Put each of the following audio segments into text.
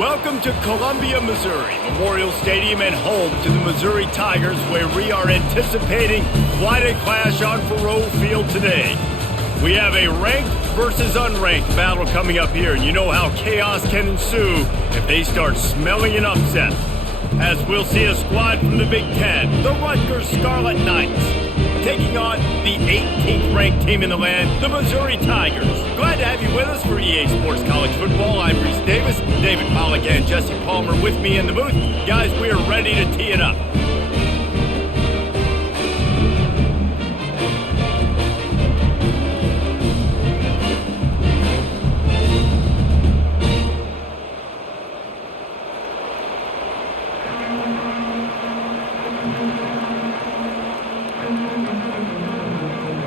Welcome to Columbia, Missouri, Memorial Stadium and home to the Missouri Tigers, where we are anticipating quite a clash on Faroe Field today. We have a ranked versus unranked battle coming up here, and you know how chaos can ensue if they start smelling an upset. As we'll see a squad from the Big Ten, the Rutgers Scarlet Knights, taking on the 18th ranked team in the land, the Missouri Tigers. Glad to have you with us for EA Sports College Football. I'm Reese Davis, David Pollack and Jesse Palmer with me in the booth. Guys, we are ready to tee it up.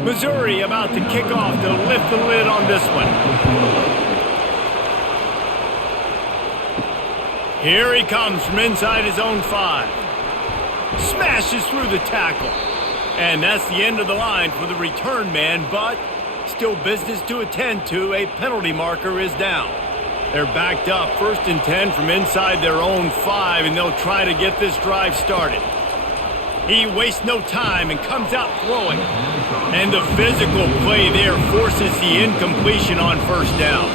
Missouri about to kick off to lift the lid on this one. Here he comes from inside his own 5. Smashes through the tackle. And that's the end of the line for the return man, but still business to attend to. A penalty marker is down. They're backed up 1st and 10 from inside their own 5, and they'll try to get this drive started. He wastes no time and comes out throwing. And the physical play there forces the incompletion on 1st down.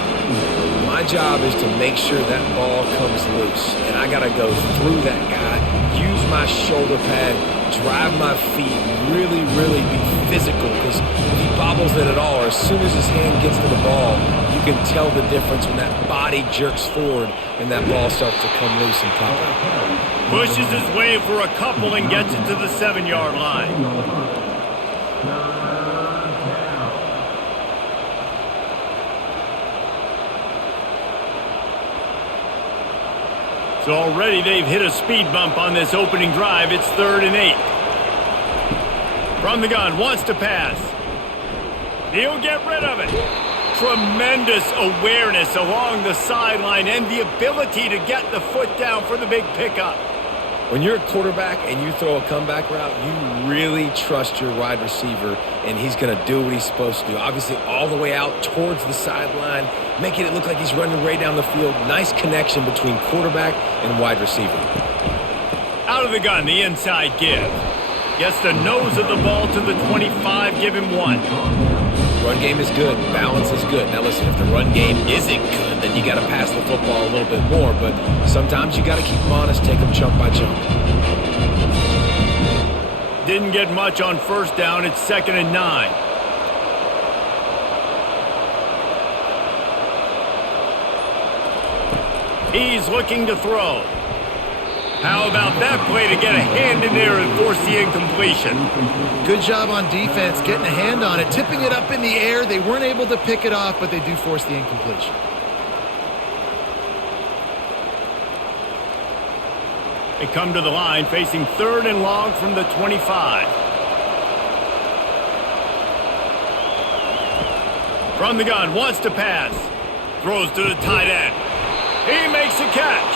My job is to make sure that ball comes loose. And I got to go through that guy, use my shoulder pad, drive my feet, really be physical. Because if he bobbles it at all, or as soon as his hand gets to the ball, you can tell the difference when that body jerks forward and that ball starts to come loose and pop out. Pushes his way for a couple and gets it to the 7-yard line. So already they've hit a speed bump on this opening drive. It's 3rd and 8. From the gun, wants to pass. He'll get rid of it. Tremendous awareness along the sideline and the ability to get the foot down for the big pickup. When you're a quarterback and you throw a comeback route, you really trust your wide receiver, and he's going to do what he's supposed to do. Obviously, all the way out towards the sideline, making it look like he's running right down the field. Nice connection between quarterback and wide receiver. Out of the gun, the inside give. Gets the nose of the ball to the 25, give him 1. Run game is good. Balance is good. Now listen, if the run game isn't good, then you got to pass the football a little bit more. But sometimes you got to keep them honest, take them chunk by chunk. Didn't get much on 1st down. It's 2nd and 9. He's looking to throw. How about that play to get a hand in there and force the incompletion? Good job on defense, getting a hand on it, tipping it up in the air. They weren't able to pick it off, but they do force the incompletion. They come to the line facing 3rd and long from the 25. From the gun, wants to pass. Throws to the tight end. He makes a catch.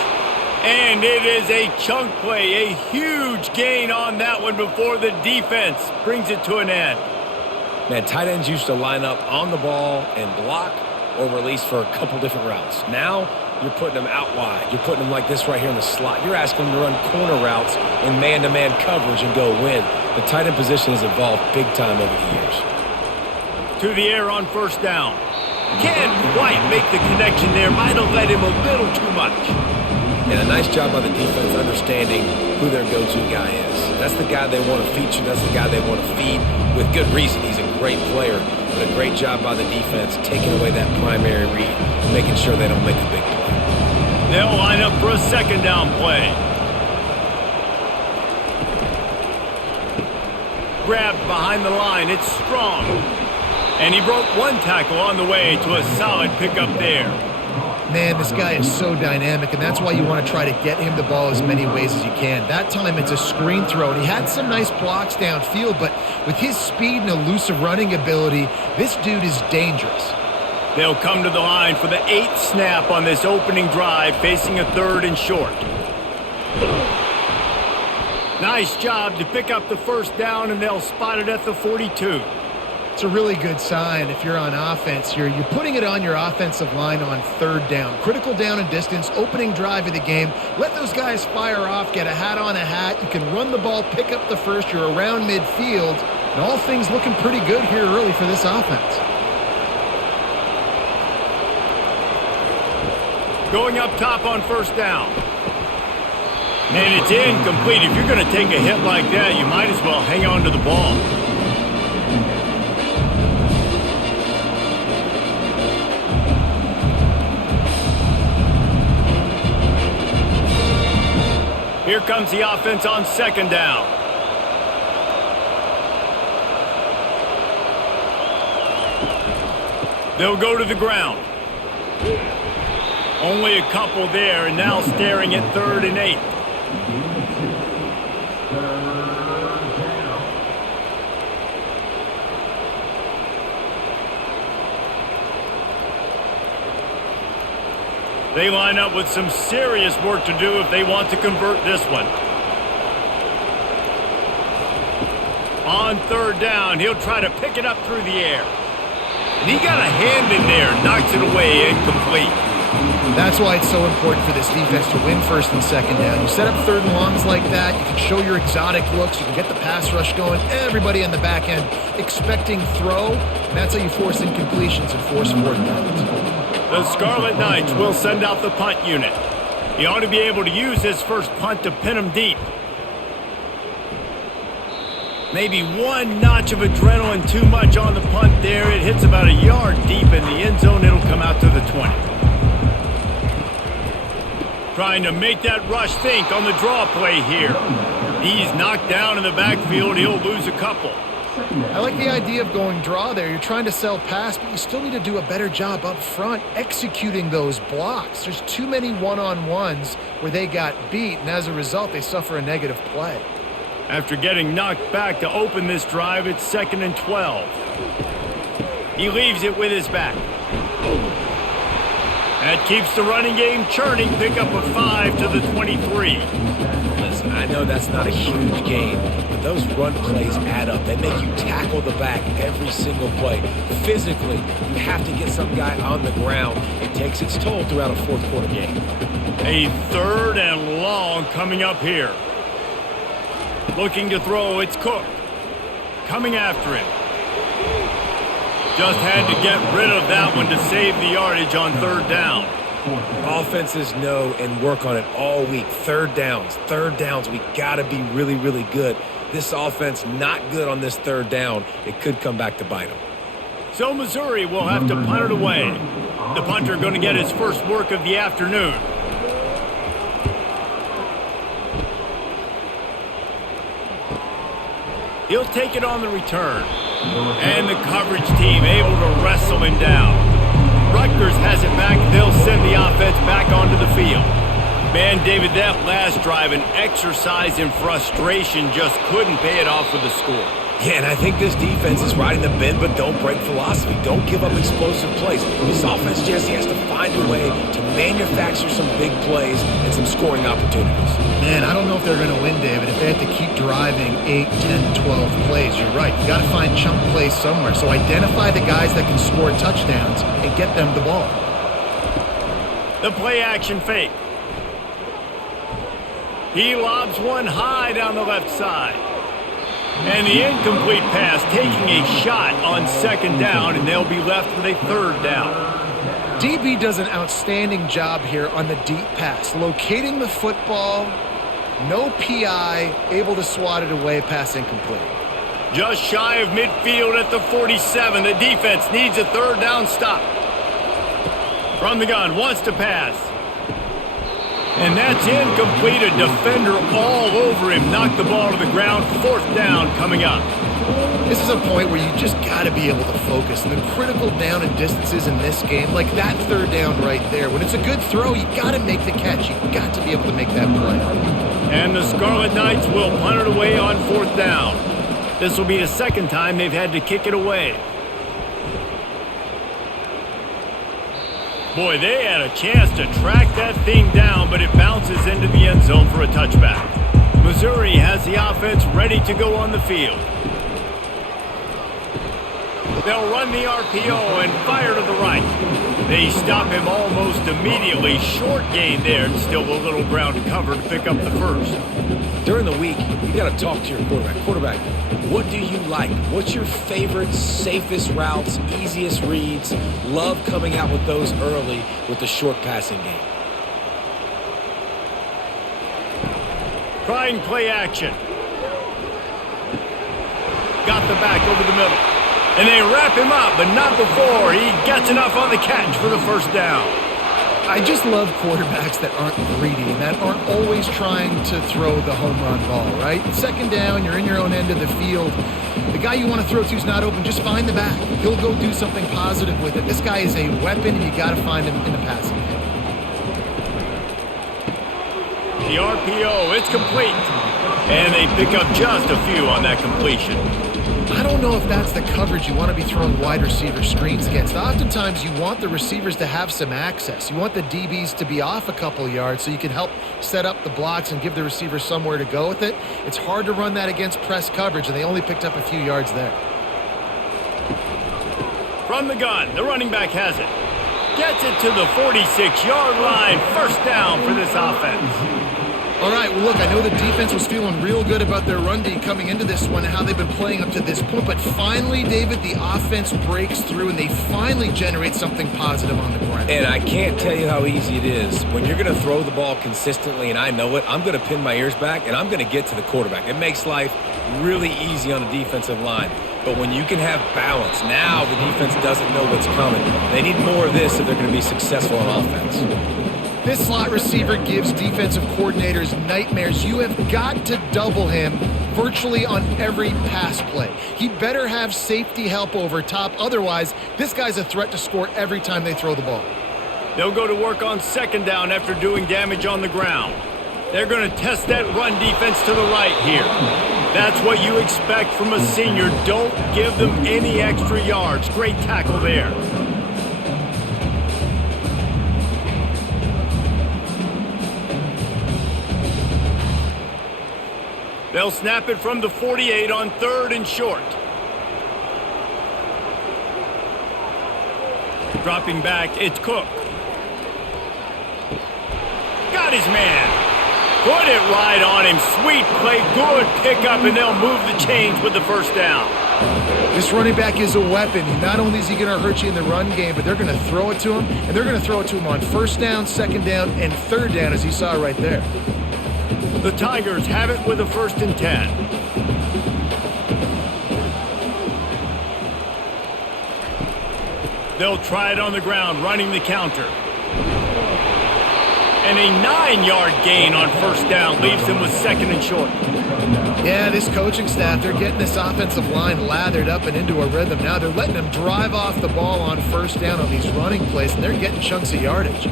And it is a chunk play, a huge gain on that one before the defense brings it to an end. Man, tight ends used to line up on the ball and block or release for a couple different routes. Now, you're putting them out wide. You're putting them like this right here in the slot. You're asking them to run corner routes in man-to-man coverage and go win. The tight end position has evolved big time over the years. To the air on 1st down. Can't quite make the connection there. Might have led him a little too much. And a nice job by the defense understanding who their go-to guy is. That's the guy they want to feature. That's the guy they want to feed with good reason. He's a great player, but a great job by the defense taking away that primary read, making sure they don't make a big play. They'll line up for a 2nd down play. Grabbed behind the line. It's Strong. And he broke 1 tackle on the way to a solid pickup there. Man, this guy is so dynamic, and that's why you want to try to get him the ball as many ways as you can. That time, it's a screen throw, and he had some nice blocks downfield, but with his speed and elusive running ability, this dude is dangerous. They'll come to the line for the 8th snap on this opening drive, facing a 3rd and short. Nice job to pick up the 1st down, and they'll spot it at the 42. It's a really good sign if you're on offense. You're putting it on your offensive line on third down. Critical down and distance, opening drive of the game. Let those guys fire off, get a hat on a hat. You can run the ball, pick up the first. You're around midfield. And all things looking pretty good here early for this offense. Going up top on first down. And it's incomplete. If you're going to take a hit like that, you might as well hang on to the ball. Here comes the offense on second down. They'll go to the ground. Only a couple there, and now staring at 3rd and 8. They line up with some serious work to do if they want to convert this one. On 3rd down, he'll try to pick it up through the air. And he got a hand in there, knocks it away, incomplete. That's why it's so important for this defense to win 1st and 2nd down. You set up 3rd and longs like that, you can show your exotic looks, you can get the pass rush going, everybody on the back end expecting throw, and that's how you force incompletions and force 4th downs. The Scarlet Knights will send out the punt unit. He ought to be able to use his first punt to pin him deep. Maybe one notch of adrenaline too much on the punt there. It hits about a yard deep in the end zone. It'll come out to the 20. Trying to make that rush think on the draw play here. He's knocked down in the backfield. He'll lose a couple. I like the idea of going draw there. You're trying to sell pass, but you still need to do a better job up front executing those blocks. There's too many one-on-ones where they got beat, and as a result, they suffer a negative play. After getting knocked back to open this drive, it's 2nd and 12. He leaves it with his back. That keeps the running game churning. Pick up a 5 to the 23. Listen, I know that's not a huge gain, but those run plays add up. They make you tackle the back every single play. Physically, you have to get some guy on the ground. It takes its toll throughout a 4th quarter game. A 3rd and long coming up here. Looking to throw, it's Cook. Coming after him. Just had to get rid of that one to save the yardage on 3rd down. Offenses know and work on it all week. 3rd downs. We got to be really, really good. This offense not good on this 3rd down. It could come back to bite them. So Missouri will have to punt it away. The punter going to get his first work of the afternoon. He'll take it on the return. And the coverage team able to wrestle him down. Rutgers has it back. They'll send the offense back onto the field. Man, David, that last drive, an exercise in frustration, just couldn't pay it off with a score. Yeah, and I think this defense is riding the bend but don't break philosophy. Don't give up explosive plays. This offense, Jesse, has to find a way to manufacture some big plays and some scoring opportunities. Man, I don't know if they're going to win, David, if they have to keep driving 8, 10, 12 plays. You're right. You got to find chunk plays somewhere. So identify the guys that can score touchdowns and get them the ball. The play action fake. He lobs one high down the left side. And the incomplete pass taking a shot on 2nd down, and they'll be left with a 3rd down. DB does an outstanding job here on the deep pass, locating the football, no PI, able to swat it away, pass incomplete. Just shy of midfield at the 47. The defense needs a 3rd down stop. From the gun, wants to pass. And that's incomplete. A defender all over him. Knocked the ball to the ground. 4th down coming up. This is a point where you just got to be able to focus. And the critical down and distances in this game, like that 3rd down right there, when it's a good throw, you got to make the catch. You got to be able to make that play. And the Scarlet Knights will punt it away on 4th down. This will be the 2nd time they've had to kick it away. Boy, they had a chance to track that thing down, but it bounces into the end zone for a touchback. Missouri has the offense ready to go on the field. They'll run the RPO and fire to the right. They stop him almost immediately. Short gain there, and still a little ground to cover to pick up the first. During the week, you got to talk to your quarterback. Quarterback, what do you like? What's your favorite, safest routes, easiest reads? Love coming out with those early with the short passing game. Trying play action. Got the back over the middle. And they wrap him up, but not before he gets enough on the catch for the first down. I just love quarterbacks that aren't greedy and that aren't always trying to throw the home run ball, right? Second down, you're in your own end of the field. The guy you want to throw to is not open. Just find the back. He'll go do something positive with it. This guy is a weapon, and you got to find him in the passing game. The RPO, it's complete. And they pick up just a few on that completion. I don't know if that's the coverage you want to be throwing wide receiver screens against. Oftentimes, you want the receivers to have some access. You want the DBs to be off a couple yards so you can help set up the blocks and give the receiver somewhere to go with it. It's hard to run that against press coverage, and they only picked up a few yards there. From the gun, the running back has it. Gets it to the 46-yard line. First down for this offense. All right, well, look, I know the defense was feeling real good about their run D coming into this one and how they've been playing up to this point, but finally, David, the offense breaks through and they finally generate something positive on the ground. And I can't tell you how easy it is. When you're going to throw the ball consistently, and I know it, I'm going to pin my ears back, and I'm going to get to the quarterback. It makes life really easy on the defensive line. But when you can have balance, now the defense doesn't know what's coming. They need more of this if they're going to be successful on offense. This slot receiver gives defensive coordinators nightmares. You have got to double him virtually on every pass play. He better have safety help over top. Otherwise, this guy's a threat to score every time they throw the ball. They'll go to work on second down after doing damage on the ground. They're going to test that run defense to the right here. That's what you expect from a senior. Don't give them any extra yards. Great tackle there. They'll snap it from the 48 on third and short. Dropping back, it's Cook. Got his man. Put it right on him. Sweet play, good pickup, and they'll move the chains with the first down. This running back is a weapon. Not only is he going to hurt you in the run game, but they're going to throw it to him, and they're going to throw it to him on first down, second down, and third down, as you saw right there. The Tigers have it with a 1st and 10. They'll try it on the ground, running the counter. And a 9-yard gain on first down leaves them with second and short. Yeah, this coaching staff, they're getting this offensive line lathered up and into a rhythm. Now they're letting them drive off the ball on first down on these running plays, and they're getting chunks of yardage.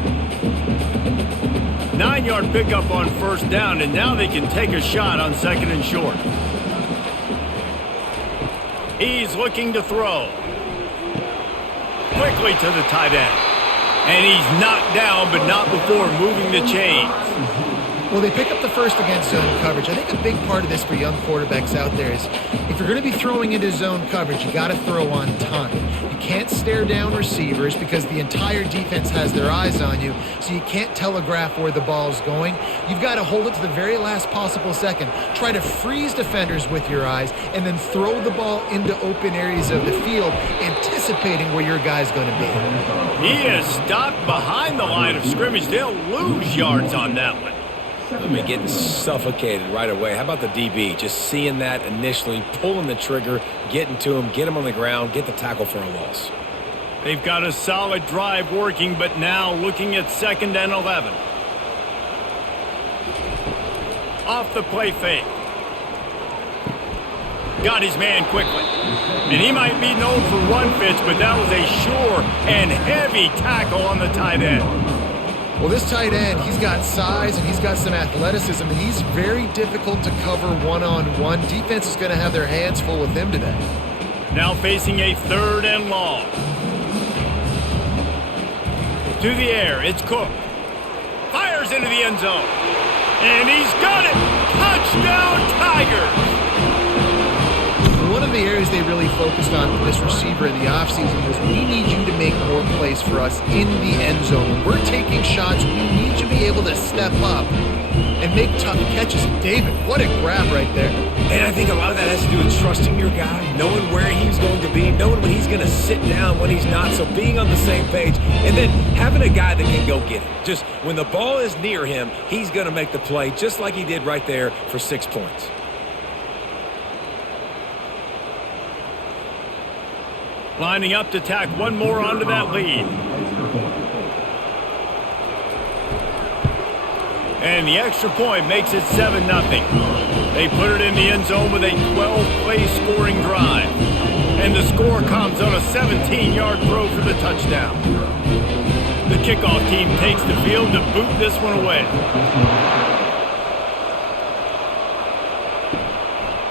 9-yard pickup on first down, and now they can take a shot on second and short. He's looking to throw. Quickly to the tight end. And he's knocked down, but not before moving the chains. Well, they pick up the first against zone coverage. I think a big part of this for young quarterbacks out there is if you're going to be throwing into zone coverage, you got to throw on time. You can't stare down receivers because the entire defense has their eyes on you, so you can't telegraph where the ball's going. You've got to hold it to the very last possible second. Try to freeze defenders with your eyes and then throw the ball into open areas of the field, anticipating where your guy's going to be. He is stopped behind the line of scrimmage. They'll lose yards on that one. I mean, getting suffocated right away. How about the DB? Just seeing that initially, pulling the trigger, getting to him, get him on the ground, get the tackle for a loss. They've got a solid drive working, but now looking at 2nd and 11. Off the play fake. Got his man quickly. And he might be known for run fits, but that was a sure and heavy tackle on the tight end. Well, this tight end, he's got size and he's got some athleticism, and he's very difficult to cover one-on-one. Defense is going to have their hands full with him today. Now facing a 3rd and long. To the air, it's Cook. Fires into the end zone. And he's got it! Touchdown, Tigers! What one of the areas they really focused on with this receiver in the offseason was we need you to make more plays for us in the end zone. When we're taking shots, we need you to be able to step up and make tough catches. And David, what a grab right there. And I think a lot of that has to do with trusting your guy, knowing where he's going to be, knowing when he's going to sit down, when he's not, so being on the same page, and then having a guy that can go get it. Just when the ball is near him, he's going to make the play just like he did right there for 6 points. Lining up to tack one more onto that lead. And the extra point makes it 7-0. They put it in the end zone with a 12-play scoring drive. And the score comes on a 17-yard throw for the touchdown. The kickoff team takes the field to boot this one away.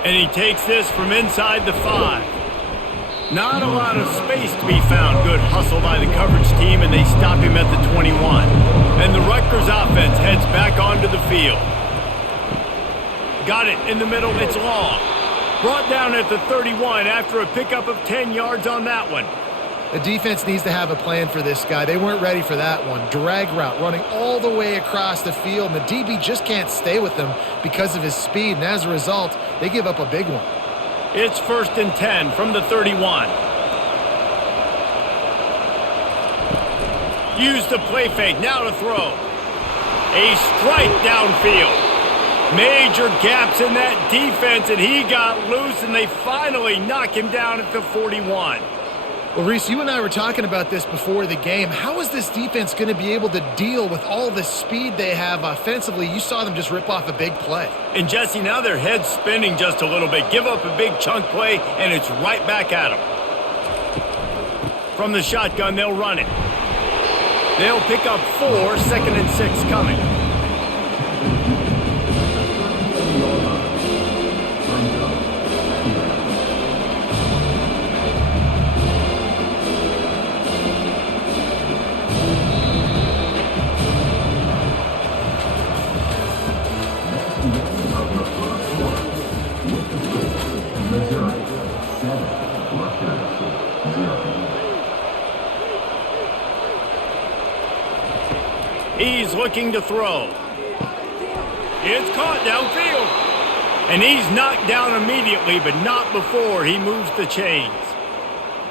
And he takes this from inside the 5. Not a lot of space to be found. Good hustle by the coverage team, and they stop him at the 21. And the Rutgers offense heads back onto the field. Got it in the middle. It's long. Brought down at the 31 after a pickup of 10 yards on that one. The defense needs to have a plan for this guy. They weren't ready for that one. Drag route running all the way across the field, and the DB just can't stay with him because of his speed, and as a result, they give up a big one. It's 1st and 10 from the 31. Use the play fake, now to throw. A strike downfield. Major gaps in that defense, and he got loose, and they finally knock him down at the 41. Well, Reese, you and I were talking about this before the game. How is this defense going to be able to deal with all the speed they have offensively? You saw them just rip off a big play. And, Jesse, now their head's spinning just a little bit. Give up a big chunk play, and it's right back at them. From the shotgun, they'll run it. They'll pick up 4, 2nd and 6 coming. He's looking to throw. It's caught downfield. And he's knocked down immediately, but not before he moves the chains.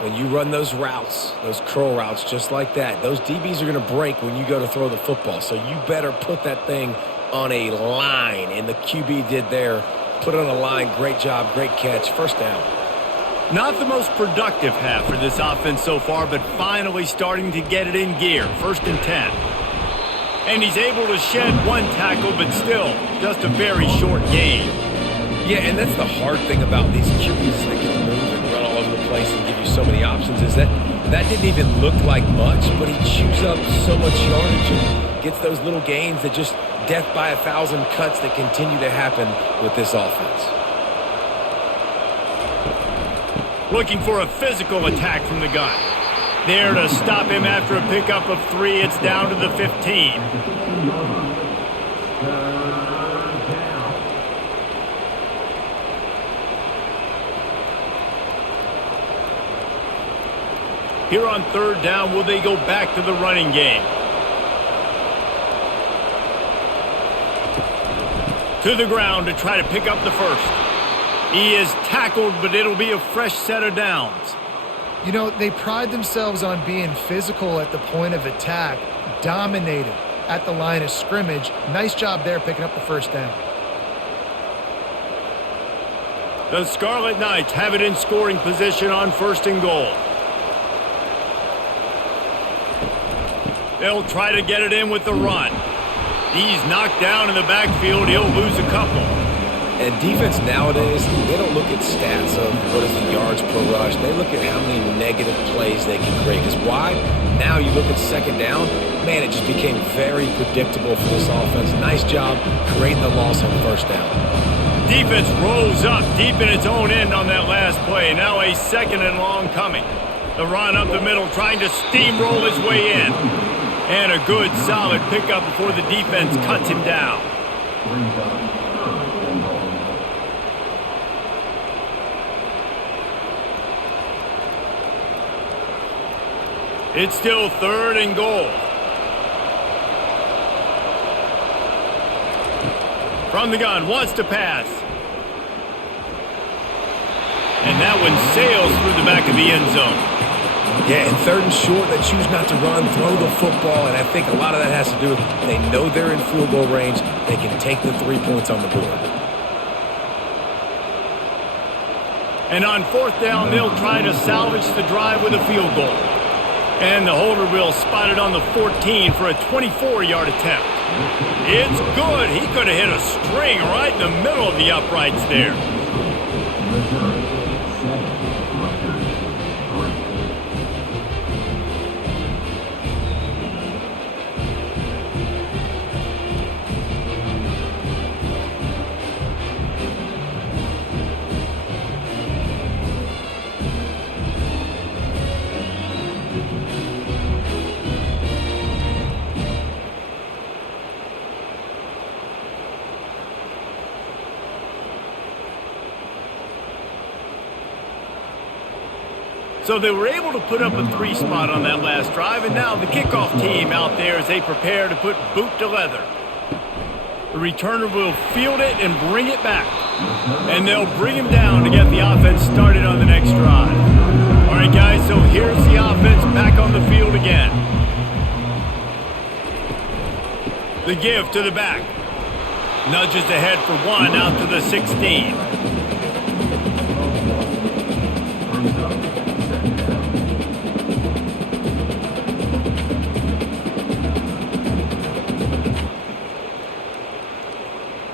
When you run those routes, those curl routes just like that, those DBs are going to break when you go to throw the football. So you better put that thing on a line. And the QB did there. Put it on a line. Great job. Great catch. First down. Not the most productive half for this offense so far, but finally starting to get it in gear. 1st and 10. And he's able to shed one tackle, but still just a very short gain. Yeah, and that's the hard thing about these QBs that can move and run all over the place and give you so many options is that didn't even look like much, but he chews up so much yardage and gets those little gains that just death by 1,000 cuts that continue to happen with this offense. Looking for a physical attack from the gun. There to stop him after a pickup of 3. It's down to the 15. Here on 3rd down, will they go back to the running game? To the ground to try to pick up the 1st. He is tackled, but it'll be a fresh set of downs. You know, they pride themselves on being physical at the point of attack, dominated at the line of scrimmage. Nice job there picking up the 1st down. The Scarlet Knights have it in scoring position on 1st and goal. They'll try to get it in with the run. He's knocked down in the backfield. He'll lose a couple. And defense nowadays, they don't look at stats of what is the yards per rush. They look at how many negative plays they can create. Because why? Now you look at 2nd down, man, it just became very predictable for this offense. Nice job creating the loss on 1st down. Defense rolls up deep in its own end on that last play. Now a 2nd and long coming. The run up the middle, trying to steamroll his way in. And a good, solid pickup before the defense cuts him down. It's still 3rd and goal. From the gun, wants to pass. And that one sails through the back of the end zone. Yeah, and 3rd and short, they choose not to run, throw the football, and I think a lot of that has to do with they know they're in field goal range. They can take the 3 points on the board. And on 4th down, they'll try to salvage the drive with a field goal. And the holder will spot it on the 14 for a 24-yard attempt. It's good. He could have hit a string right in the middle of the uprights there. So they were able to put up a 3 spot on that last drive, and now the kickoff team out there as they prepare to put boot to leather. The returner will field it and bring it back. And they'll bring him down to get the offense started on the next drive. All right, guys, so here's the offense back on the field again. The give to the back. Nudges ahead for 1 out to the 16.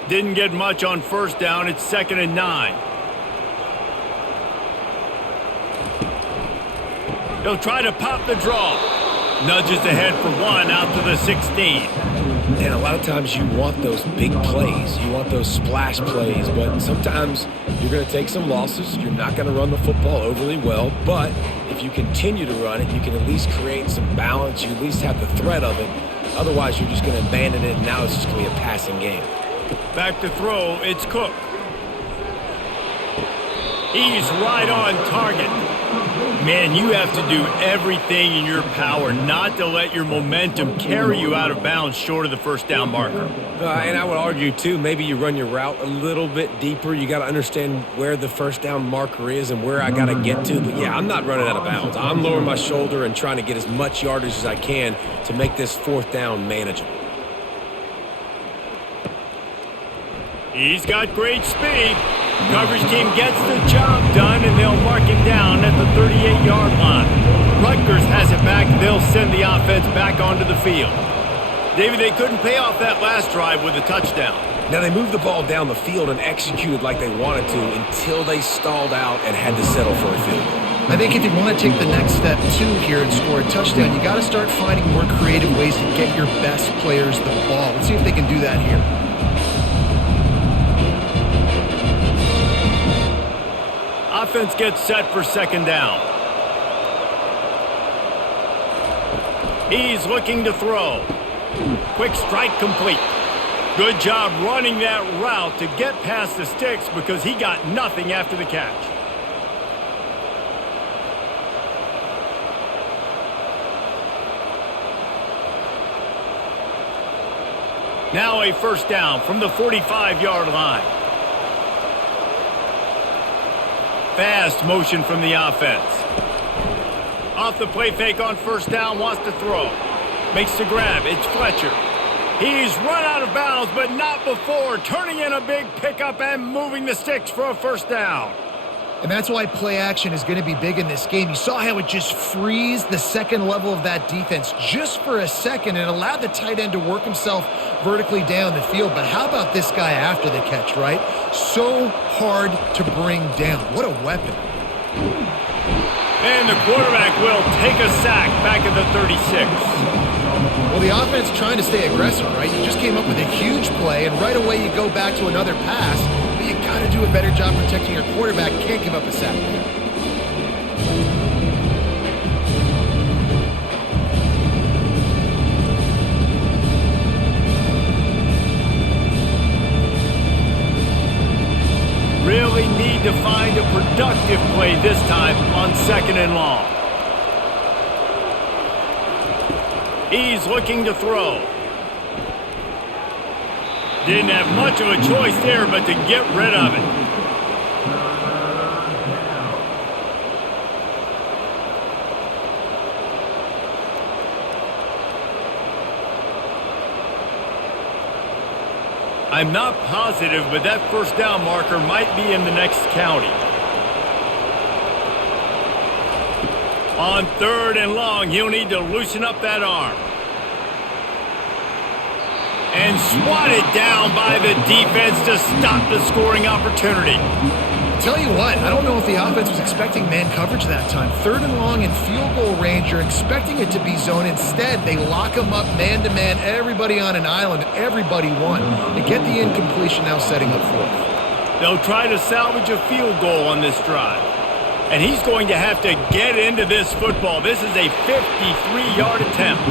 Didn't get much on 1st down. It's 2nd and 9. He'll try to pop the draw. Nudges ahead for 1 out to the 16. And a lot of times you want those big plays. You want those splash plays. But sometimes you're going to take some losses. You're not going to run the football overly well. But if you continue to run it, you can at least create some balance. You at least have the threat of it. Otherwise, you're just going to abandon it, and now it's just going to be a passing game. Back to throw, it's Cook. He's right on target. Man, you have to do everything in your power not to let your momentum carry you out of bounds short of the 1st down marker. And I would argue, too, maybe you run your route a little bit deeper. You got to understand where the 1st down marker is and where I got to get to. But, yeah, I'm not running out of bounds. I'm lowering my shoulder and trying to get as much yardage as I can to make this 4th down manageable. He's got great speed. Coverage team gets the job done, and they'll mark him down at the 38-yard line. Rutgers has it back. They'll send the offense back onto the field. David, they couldn't pay off that last drive with a touchdown. Now, they moved the ball down the field and executed like they wanted to until they stalled out and had to settle for a field goal. I think if you want to take the next step, too, here and score a touchdown, you got to start finding more creative ways to get your best players the ball. Let's see if they can do that here. Offense gets set for 2nd down. He's looking to throw. Quick strike complete. Good job running that route to get past the sticks because he got nothing after the catch. Now a 1st down from the 45-yard line. Fast motion from the offense. Off the play fake on 1st down, wants to throw. Makes the grab, it's Fletcher. He's run out of bounds, but not before turning in a big pickup and moving the sticks for a 1st down. And that's why play action is going to be big in this game. You saw how it just frees the 2nd level of that defense just for a second and allowed the tight end to work himself vertically down the field. But how about this guy after the catch, right? So hard to bring down. What a weapon. And the quarterback will take a sack back at the 36. Well, the offense trying to stay aggressive, right? You just came up with a huge play, and right away you go back to another pass. But you got to do a better job protecting your quarterback. Can't give up a sack there. Really need to find a productive play this time on 2nd and long. He's looking to throw. Didn't have much of a choice there but to get rid of it. I'm not positive, but that first down marker might be in the next county. On 3rd and long, he'll need to loosen up that arm. And swatted down by the defense to stop the scoring opportunity. Tell you what, I don't know if the offense was expecting man coverage that time. 3rd and long in field goal range, you're expecting it to be zone. Instead, they lock them up man-to-man, everybody on an island, and everybody won. They get the incompletion now setting up 4th. They'll try to salvage a field goal on this drive. And he's going to have to get into this football. This is a 53-yard attempt.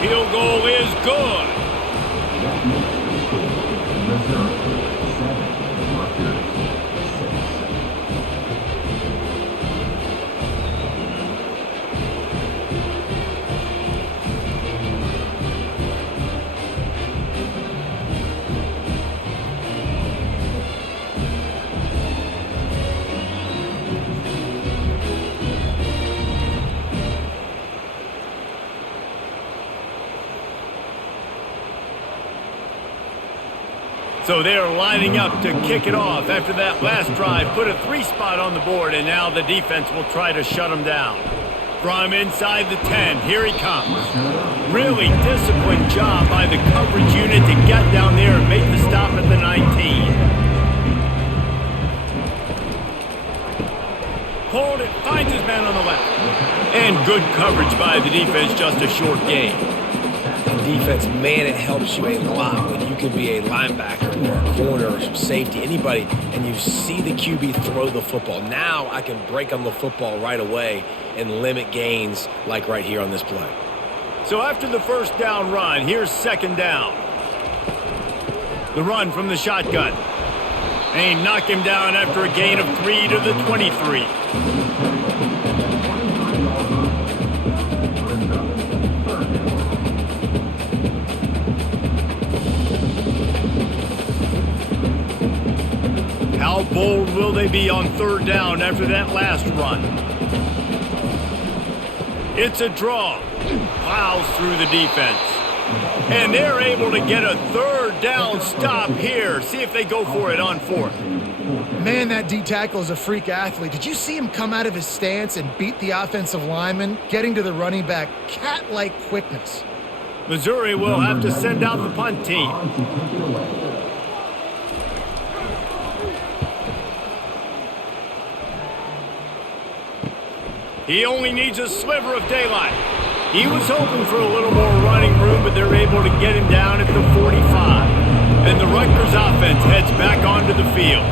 Field goal is good. So they're lining up to kick it off after that last drive. Put a 3-spot on the board, and now the defense will try to shut them down. From inside the 10, here he comes. Really disciplined job by the coverage unit to get down there and make the stop at the 19. Hold it, finds his man on the left. And good coverage by the defense, just a short gain. Defense, man, it helps you a lot when you can be a linebacker or a corner or safety, anybody, and you see the QB throw the football. Now I can break on the football right away and limit gains like right here on this play. So after the first down run, here's 2nd down. The run from the shotgun. And he knocked him down after a gain of 3 to the 23. How bold will they be on 3rd down after that last run? It's a draw. Plows through the defense. And they're able to get a 3rd down stop here. See if they go for it on 4th. Man, that D-tackle is a freak athlete. Did you see him come out of his stance and beat the offensive lineman, getting to the running back? Cat-like quickness. Missouri will have to send out the punt team. He only needs a sliver of daylight. He was hoping for a little more running room, but they're able to get him down at the 45. And the Rutgers offense heads back onto the field.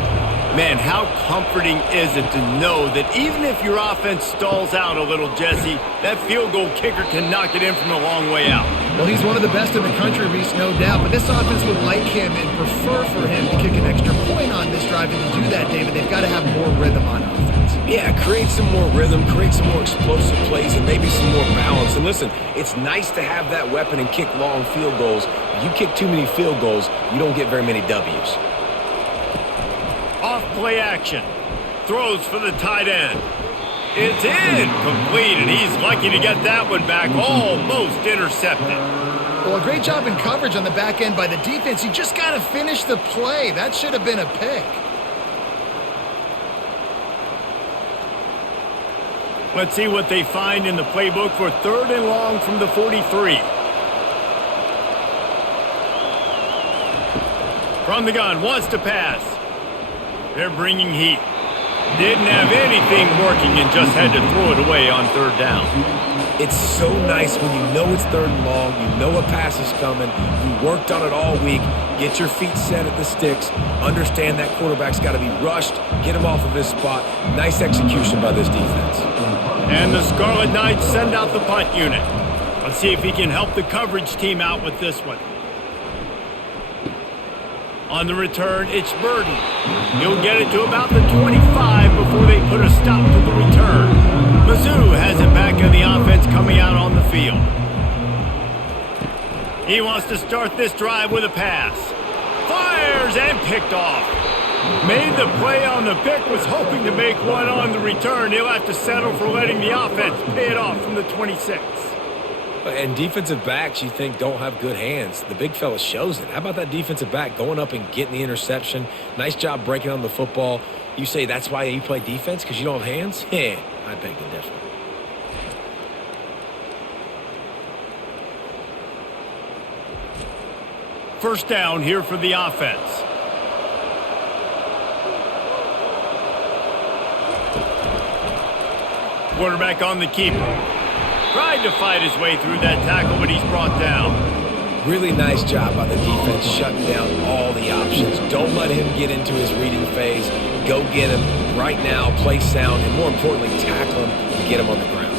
Man, how comforting is it to know that even if your offense stalls out a little, Jesse, that field goal kicker can knock it in from a long way out. Well, he's one of the best in the country, Reese, no doubt. But this offense would like him and prefer for him to kick an extra point on this drive. And to do that, David, they've got to have more rhythm on offense. Yeah, create some more rhythm, create some more explosive plays, and maybe some more balance. And listen, it's nice to have that weapon and kick long field goals. If you kick too many field goals, you don't get very many W's. Off play action. Throws for the tight end. It's in. Complete, and he's lucky to get that one back. Almost intercepted. Well, a great job in coverage on the back end by the defense. You just got to finish the play. That should have been a pick. Let's see what they find in the playbook for 3rd and long from the 43. From the gun, wants to pass. They're bringing heat. Didn't have anything working and just had to throw it away on 3rd down. It's so nice when you know it's 3rd and long, you know a pass is coming, you worked on it all week, get your feet set at the sticks, understand that quarterback's got to be rushed, get him off of his spot. Nice execution by this defense. And the Scarlet Knights send out the punt unit. Let's see if he can help the coverage team out with this one. On the return, it's Burden. He'll get it to about the 25 before they put a stop to the return. Mizzou has it back in the offense coming out on the field. He wants to start this drive with a pass. Fires and picked off. Made the play on the pick, was hoping to make one on the return. He'll have to settle for letting the offense pay it off from the 26. And defensive backs, you think, don't have good hands. The big fella shows it. How about that defensive back going up and getting the interception? Nice job breaking on the football. You say that's why you play defense, because you don't have hands? Yeah, I beg to differ. First down here for the offense. Quarterback on the keeper. Tried to fight his way through that tackle, but he's brought down. Really nice job by the defense shutting down all the options. Don't let him get into his reading phase. Go get him right now, play sound, and more importantly, tackle him and get him on the ground.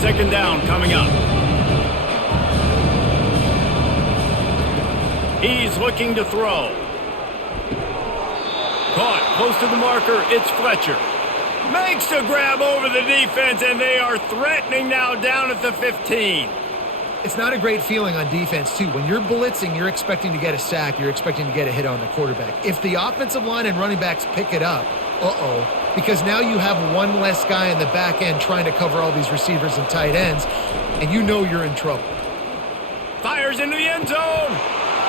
Second down coming up. He's looking to throw. Caught close to the marker. It's Fletcher. Makes the grab over the defense, and they are threatening now down at the 15. It's not a great feeling on defense, too. When you're blitzing, you're expecting to get a sack. You're expecting to get a hit on the quarterback. If the offensive line and running backs pick it up, because now you have one less guy in the back end trying to cover all these receivers and tight ends, and you know you're in trouble. Fires into the end zone,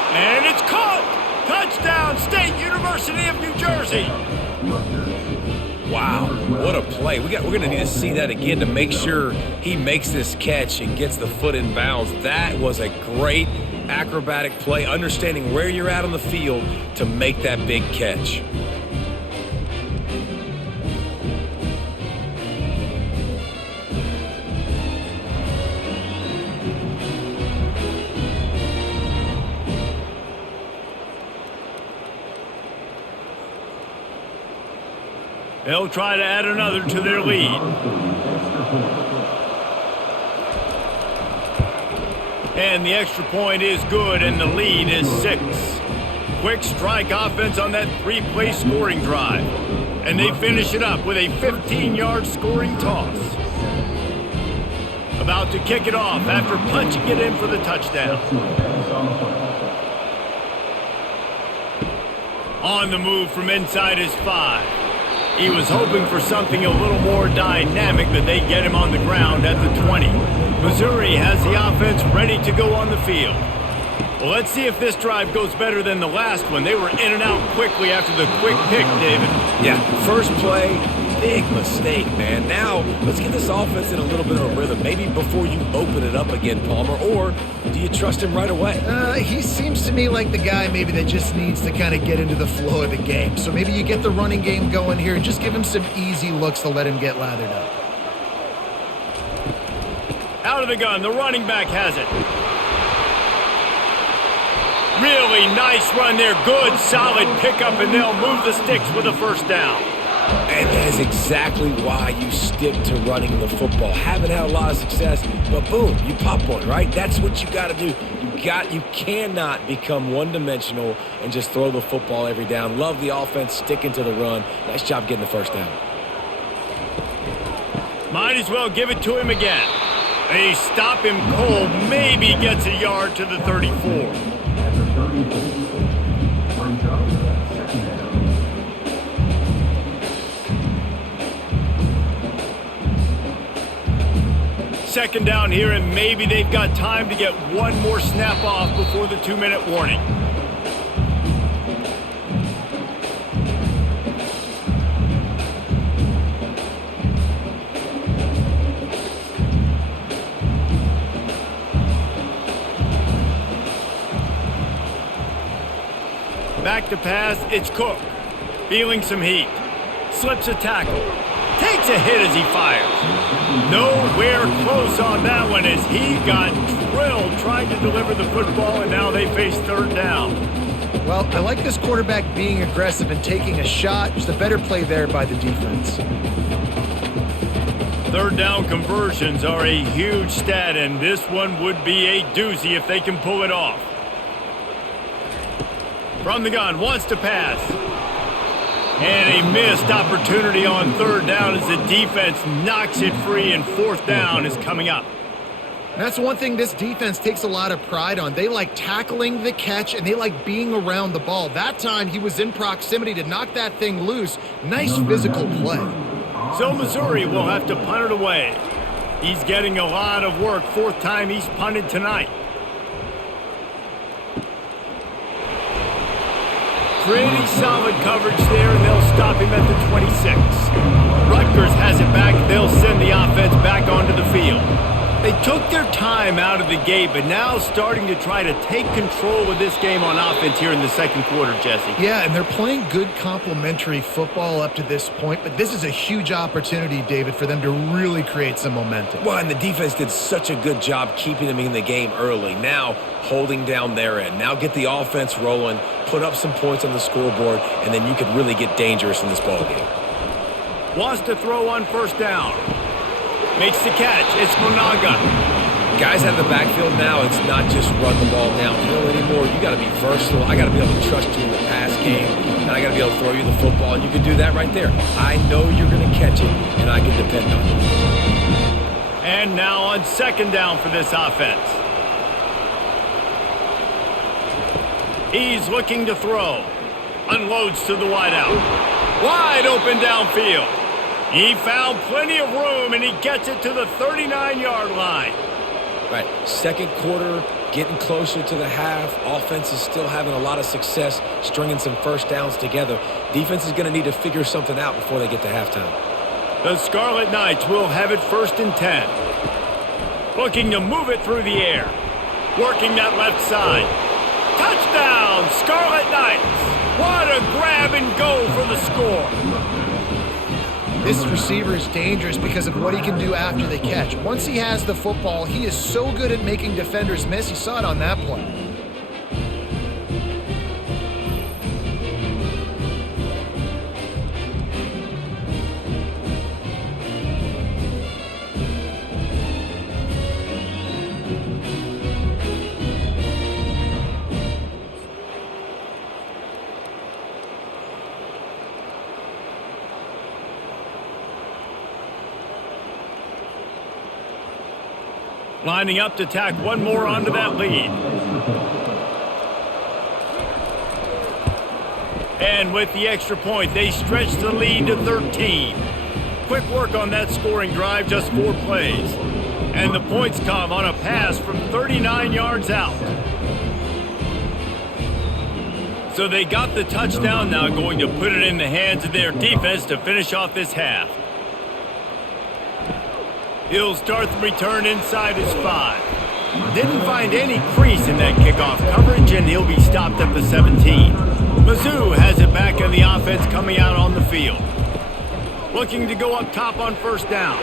and it's caught. Touchdown, State University of New Jersey. Wow, what a play. We're going to need to see that again to make sure he makes this catch and gets the foot in bounds. That was a great acrobatic play, understanding where you're at on the field to make that big catch. They'll try to add another to their lead. And the extra point is good, and the lead is 6. Quick strike offense on that 3-play scoring drive. And they finish it up with a 15-yard scoring toss. About to kick it off after punching it in for the touchdown. On the move from inside his 5. He was hoping for something a little more dynamic, but they get him on the ground at the 20. Missouri has the offense ready to go on the field. Well, let's see if this drive goes better than the last one. They were in and out quickly after the quick pick, David. Yeah, first play, big mistake, man. Now, let's get this offense in a little bit of a rhythm. Maybe before you open it up again, Palmer, or do you trust him right away? He seems to me like the guy maybe that just needs to kind of get into the flow of the game. So maybe you get the running game going here and just give him some easy looks to let him get lathered up. Out of the gun, the running back has it. Really nice run there. Good, solid pickup, and they'll move the sticks with a first down. And that is exactly why you stick to running the football. Haven't had a lot of success, but boom, you pop one, right? That's what you got to do. You cannot become one-dimensional and just throw the football every down. Love the offense, sticking to the run. Nice job getting the first down. Might as well give it to him again. They stop him cold, maybe gets a yard to the 34. Second down here, and maybe they've got time to get one more snap off before the 2-minute warning. Back to pass, it's Cook. Feeling some heat. Slips a tackle. Takes a hit as he fires. Nowhere close on that one as he got drilled trying to deliver the football, and now they face third down. Well, I like this quarterback being aggressive and taking a shot. Just a better play there by the defense. Third down conversions are a huge stat, and this one would be a doozy if they can pull it off. From the gun, wants to pass. And a missed opportunity on third down as the defense knocks it free, and fourth down is coming up. And that's one thing this defense takes a lot of pride on. They like tackling the catch, and they like being around the ball. That time, he was in proximity to knock that thing loose. Nice physical play. So Missouri will have to punt it away. He's getting a lot of work. Fourth time he's punted tonight. Pretty solid coverage there, and they'll stop him at the 26. Rutgers has it back. They'll send the offense back onto the field. They took their time out of the gate, but now starting to try to take control of this game on offense here in the second quarter, Jesse. Yeah, and they're playing good complementary football up to this point, but this is a huge opportunity, David, for them to really create some momentum. Well, and the defense did such a good job keeping them in the game early. Now, holding down their end. Now get the offense rolling, put up some points on the scoreboard, and then you could really get dangerous in this ballgame. Wants to throw on first down. Makes the catch. It's Monaga. Guys out of the backfield now, it's not just run the ball downhill anymore. You got to be versatile. I got to be able to trust you in the pass game, and I got to be able to throw you the football, and you can do that right there. I know you're going to catch it, and I can depend on you. And now on second down for this offense. He's looking to throw. Unloads to the wideout. Wide open downfield. He found plenty of room, and he gets it to the 39-yard line. Right, second quarter, getting closer to the half. Offense is still having a lot of success stringing some first downs together. Defense is going to need to figure something out before they get to halftime. The Scarlet Knights will have it 1st and 10. Looking to move it through the air. Working that left side. Touchdown, Scarlet Knights! What a grab and go for the score. This receiver is dangerous because of what he can do after the catch. Once he has the football, he is so good at making defenders miss. You saw it on that play. Lining up to tack one more onto that lead. And with the extra point, they stretch the lead to 13. Quick work on that scoring drive, just 4 plays. And the points come on a pass from 39 yards out. So they got the touchdown, now going to put it in the hands of their defense to finish off this half. He'll start the return inside his 5. Didn't find any crease in that kickoff coverage, and he'll be stopped at the 17. Mizzou has it back on the offense coming out on the field. Looking to go up top on first down.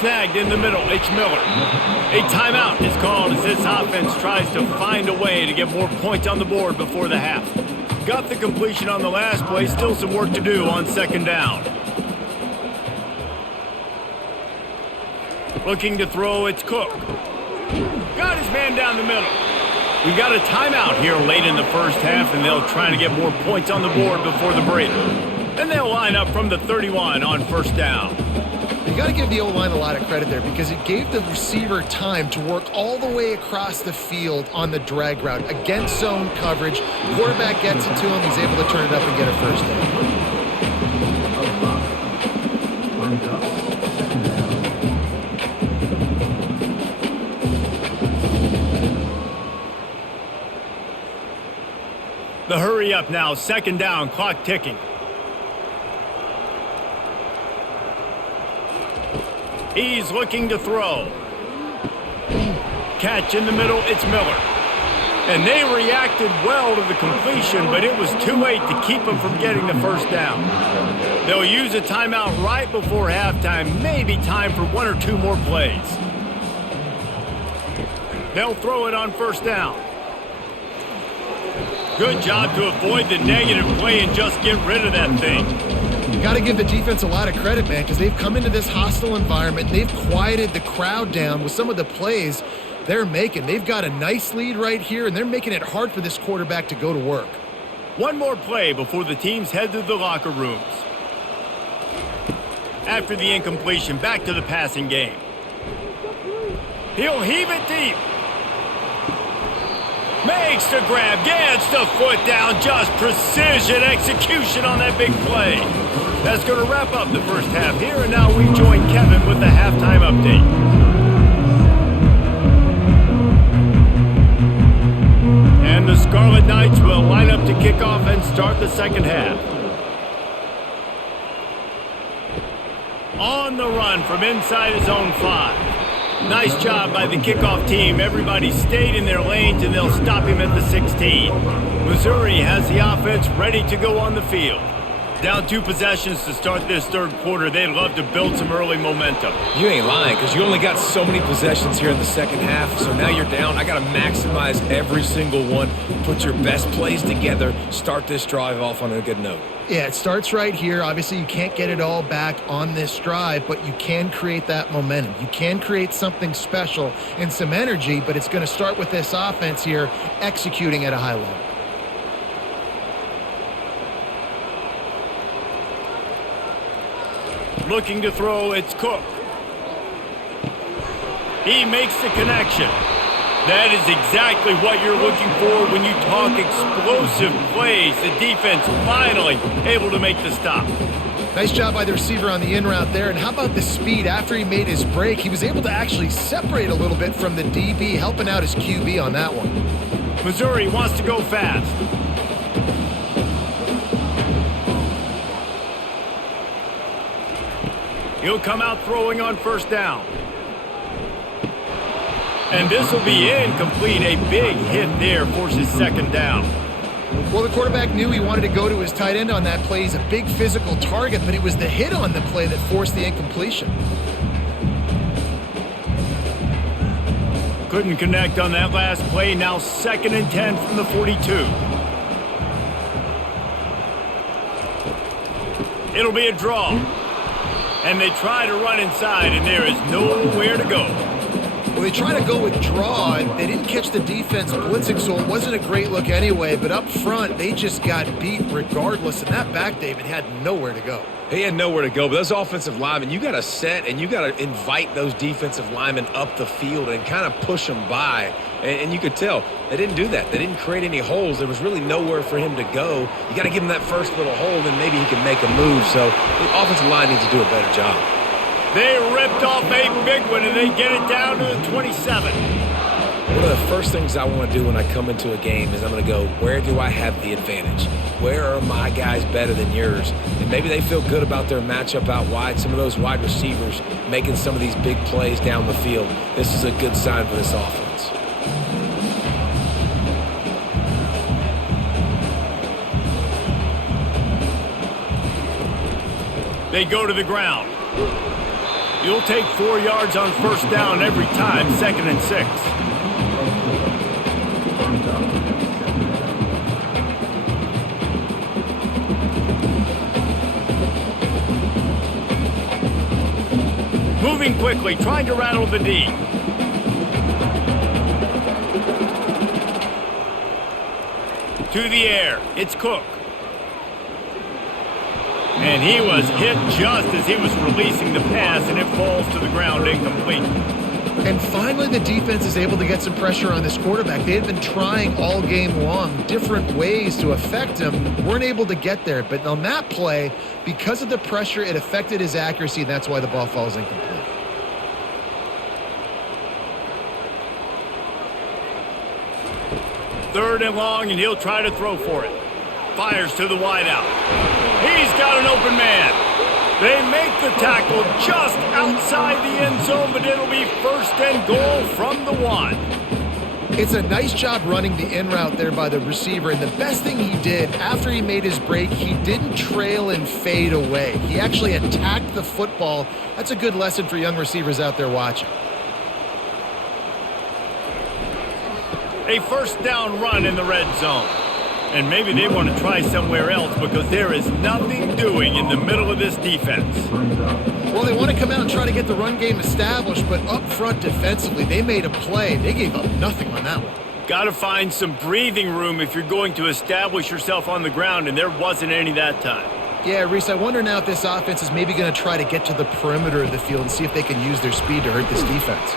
Snagged in the middle, it's Miller. A timeout is called as this offense tries to find a way to get more points on the board before the half. Got the completion on the last play, still some work to do on second down. Looking to throw, it's Cook. Got his man down the middle. We've got a timeout here late in the first half, and they'll try to get more points on the board before the break. And they'll line up from the 31 on first down. You got to give the O-line a lot of credit there because it gave the receiver time to work all the way across the field on the drag route against zone coverage. Quarterback gets it to him. He's able to turn it up and get a first down. The hurry up now, second down, clock ticking. He's looking to throw. Catch in the middle, it's Miller. And they reacted well to the completion, but it was too late to keep them from getting the first down. They'll use a timeout right before halftime, maybe time for 1 or 2 more plays. They'll throw it on first down. Good job to avoid the negative play and just get rid of that thing. You got to give the defense a lot of credit, man, because they've come into this hostile environment. They've quieted the crowd down with some of the plays they're making. They've got a nice lead right here, and they're making it hard for this quarterback to go to work. One more play before the teams head to the locker rooms. After the incompletion, back to the passing game. He'll heave it deep. Makes the grab, gets the foot down, just precision execution on that big play. That's going to wrap up the first half here, and now we join Kevin with the halftime update. And the Scarlet Knights will line up to kick off and start the second half. On the run from inside his own 5. Nice job by the kickoff team. Everybody stayed in their lanes, and they'll stop him at the 16. Missouri has the offense ready to go on the field. Down 2 possessions to start this third quarter. They'd love to build some early momentum. You ain't lying, because you only got so many possessions here in the second half, so now you're down. I got to maximize every single one, put your best plays together, start this drive off on a good note. Yeah, it starts right here. Obviously, you can't get it all back on this drive, but you can create that momentum. You can create something special and some energy, but it's going to start with this offense here executing at a high level. Looking to throw, it's Cook. He makes the connection. That is exactly what you're looking for when you talk explosive plays. The defense finally able to make the stop. Nice job by the receiver on the in route there. And how about the speed after he made his break? He was able to actually separate a little bit from the DB, helping out his QB on that one. Missouri wants to go fast. He'll come out throwing on first down. And this will be incomplete. A big hit there forces second down. Well, the quarterback knew he wanted to go to his tight end on that play. He's a big physical target, but it was the hit on the play that forced the incompletion. Couldn't connect on that last play. Now 2nd and 10 from the 42. It'll be a draw. And they try to run inside, and there is nowhere to go. Well, they try to go with draw, and they didn't catch the defense blitzing, so it wasn't a great look anyway. But up front, they just got beat regardless, and that back, David, had nowhere to go. He had nowhere to go, but those offensive linemen, you got to set and you got to invite those defensive linemen up the field and kind of push them by. And you could tell they didn't do that. They didn't create any holes. There was really nowhere for him to go. You got to give him that first little hole, then maybe he can make a move. So the offensive line needs to do a better job. They ripped off a big one, and they get it down to the 27. One of the first things I want to do when I come into a game is I'm going to go, where do I have the advantage? Where are my guys better than yours? And maybe they feel good about their matchup out wide. Some of those wide receivers making some of these big plays down the field. This is a good sign for this offense. They go to the ground. You'll take 4 yards on first down every time, 2nd and 6. Moving quickly, trying to rattle the D. To the air, it's Cook. And he was hit just as he was releasing the pass, and it falls to the ground incomplete. And finally, the defense is able to get some pressure on this quarterback. They had been trying all game long different ways to affect him. Weren't able to get there. But on that play, because of the pressure, it affected his accuracy, and that's why the ball falls incomplete. Third and long, and he'll try to throw for it. Fires to the wideout. He's got an open man. They make the tackle just outside the end zone, but it'll be 1st and goal from the 1. It's a nice job running the in route there by the receiver, and the best thing he did after he made his break, he didn't trail and fade away. He actually attacked the football. That's a good lesson for young receivers out there watching. A 1st down run in the red zone. And maybe they want to try somewhere else because there is nothing doing in the middle of this defense. Well, they want to come out and try to get the run game established, but up front defensively, they made a play. They gave up nothing on that one. Got to find some breathing room if you're going to establish yourself on the ground, and there wasn't any that time. Yeah, Reese, I wonder now if this offense is maybe going to try to get to the perimeter of the field and see if they can use their speed to hurt this defense.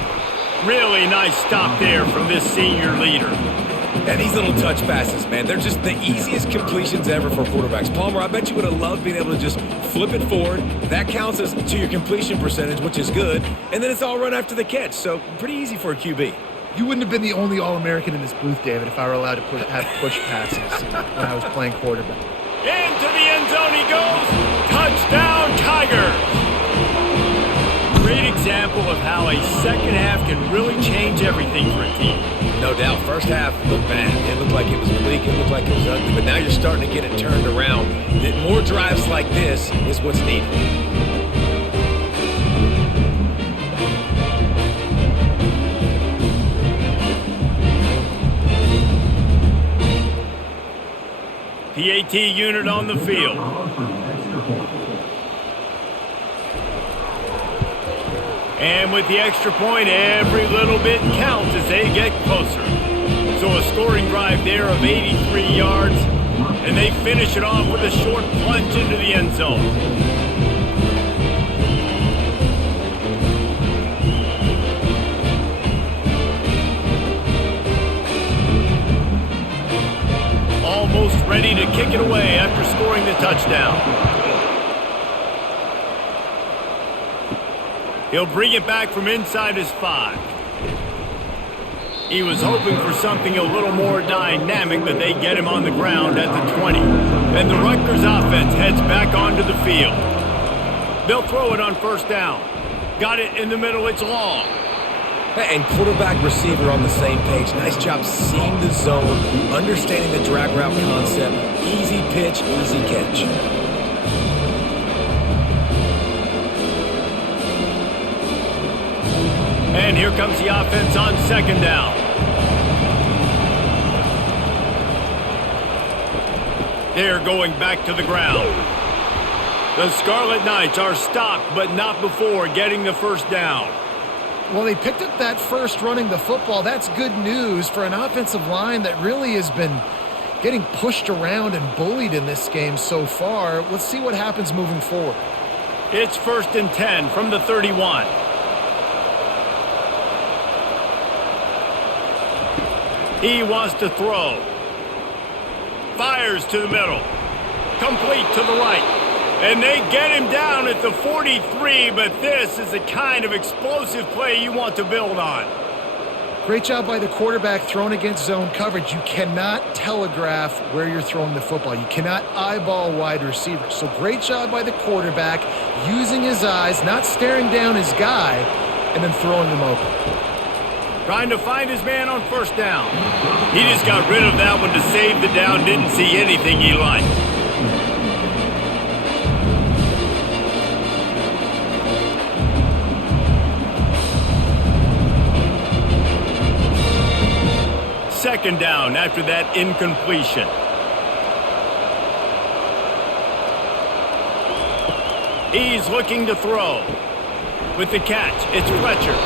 Really nice stop there from this senior leader. And these little touch passes, man, they're just the easiest completions ever for quarterbacks. Palmer, I bet you would have loved being able to just flip it forward. That counts as to your completion percentage, which is good. And then it's all run after the catch, so pretty easy for a QB. You wouldn't have been the only All-American in this booth, David, if I were allowed to have push passes when I was playing quarterback. Into the end zone he goes. Touchdown, Tigers. Great example of how a second half can really change everything for a team. No doubt. First half looked bad. It looked like it was bleak. It looked like it was ugly. But now you're starting to get it turned around. That more drives like this is what's needed. PAT unit on the field. And with the extra point, every little bit counts as they get closer. So a scoring drive there of 83 yards, and they finish it off with a short plunge into the end zone. Almost ready to kick it away after scoring the touchdown. He'll bring it back from inside his 5. He was hoping for something a little more dynamic, but they get him on the ground at the 20. And the Rutgers offense heads back onto the field. They'll throw it on first down. Got it in the middle, it's long. And quarterback receiver on the same page. Nice job seeing the zone, understanding the drag route concept. Easy pitch, easy catch. And here comes the offense on second down. They're going back to the ground. The Scarlet Knights are stopped, but not before getting the first down. Well, they picked up that first running the football. That's good news for an offensive line that really has been getting pushed around and bullied in this game so far. Let's see what happens moving forward. It's 1st and 10 from the 31. He wants to throw. Fires to the middle. Complete to the right. And they get him down at the 43, but this is the kind of explosive play you want to build on. Great job by the quarterback thrown against zone coverage. You cannot telegraph where you're throwing the football. You cannot eyeball wide receivers. So great job by the quarterback using his eyes, not staring down his guy, and then throwing him open. Trying to find his man on first down. He just got rid of that one to save the down. Didn't see anything he liked. Second down after that incompletion. He's looking to throw. With the catch, it's Fletcher.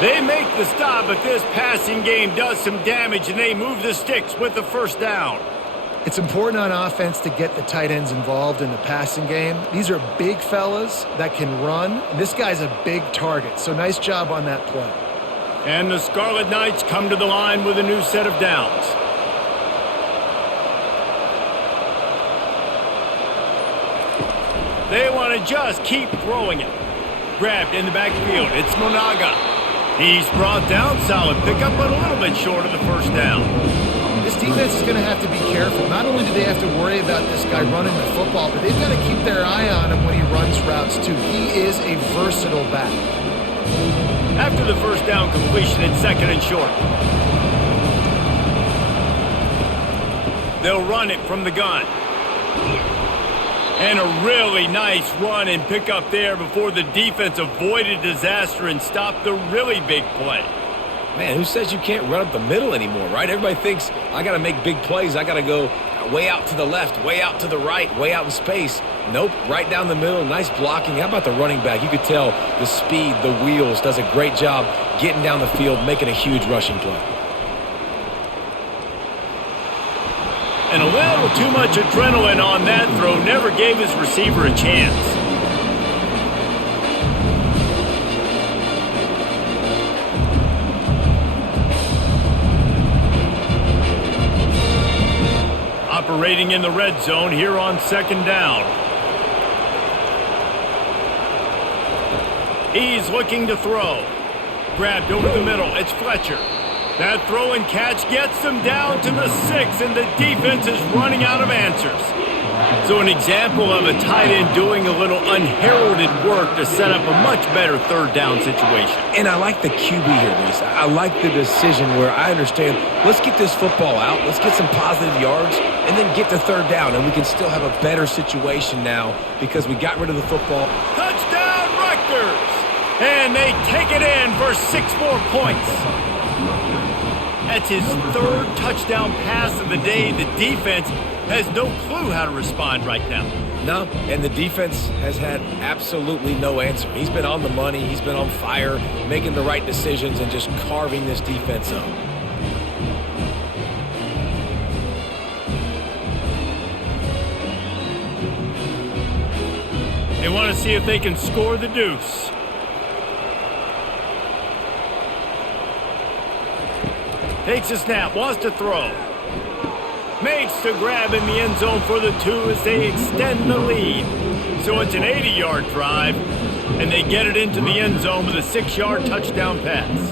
They make the stop, but this passing game does some damage, and they move the sticks with the first down. It's important on offense to get the tight ends involved in the passing game. These are big fellas that can run. And this guy's a big target, so nice job on that play. And the Scarlet Knights come to the line with a new set of downs. They want to just keep throwing it. Grabbed in the backfield. It's Monaga. He's brought down. Solid pickup, but a little bit short of the first down. This defense is going to have to be careful. Not only do they have to worry about this guy running the football, but they've got to keep their eye on him when he runs routes too. He is a versatile back. After the first down completion, it's second and short. They'll run it from the gun. And a really nice run and pick up there before the defense avoided disaster and stopped the really big play. Man, who says you can't run up the middle anymore, right? Everybody thinks, I got to make big plays. I got to go way out to the left, way out to the right, way out in space. Nope, right down the middle. Nice blocking. How about the running back? You could tell the speed, the wheels, does a great job getting down the field, making a huge rushing play. And a little too much adrenaline on that throw. Never gave his receiver a chance. operating in the red zone here on second down. He's looking to throw. Grabbed over the middle. It's Fletcher. That throw and catch gets them down to the 6, and the defense is running out of answers. So an example of a tight end doing a little unheralded work to set up a much better third down situation. And I like the QB here, Reese. I like the decision where I understand, let's get this football out, let's get some positive yards, and then get to third down, and we can still have a better situation now because we got rid of the football. Touchdown, Rutgers! And they take it in for 6 more points. That's his 3rd touchdown pass of the day. The defense has no clue how to respond right now. No, and the defense has had absolutely no answer. He's been on the money, he's been on fire, making the right decisions and just carving this defense up. They want to see if they can score the deuce. Takes a snap, wants to throw. Makes the grab in the end zone for the 2 as they extend the lead. So it's an 80-yard drive, and they get it into the end zone with a 6-yard touchdown pass.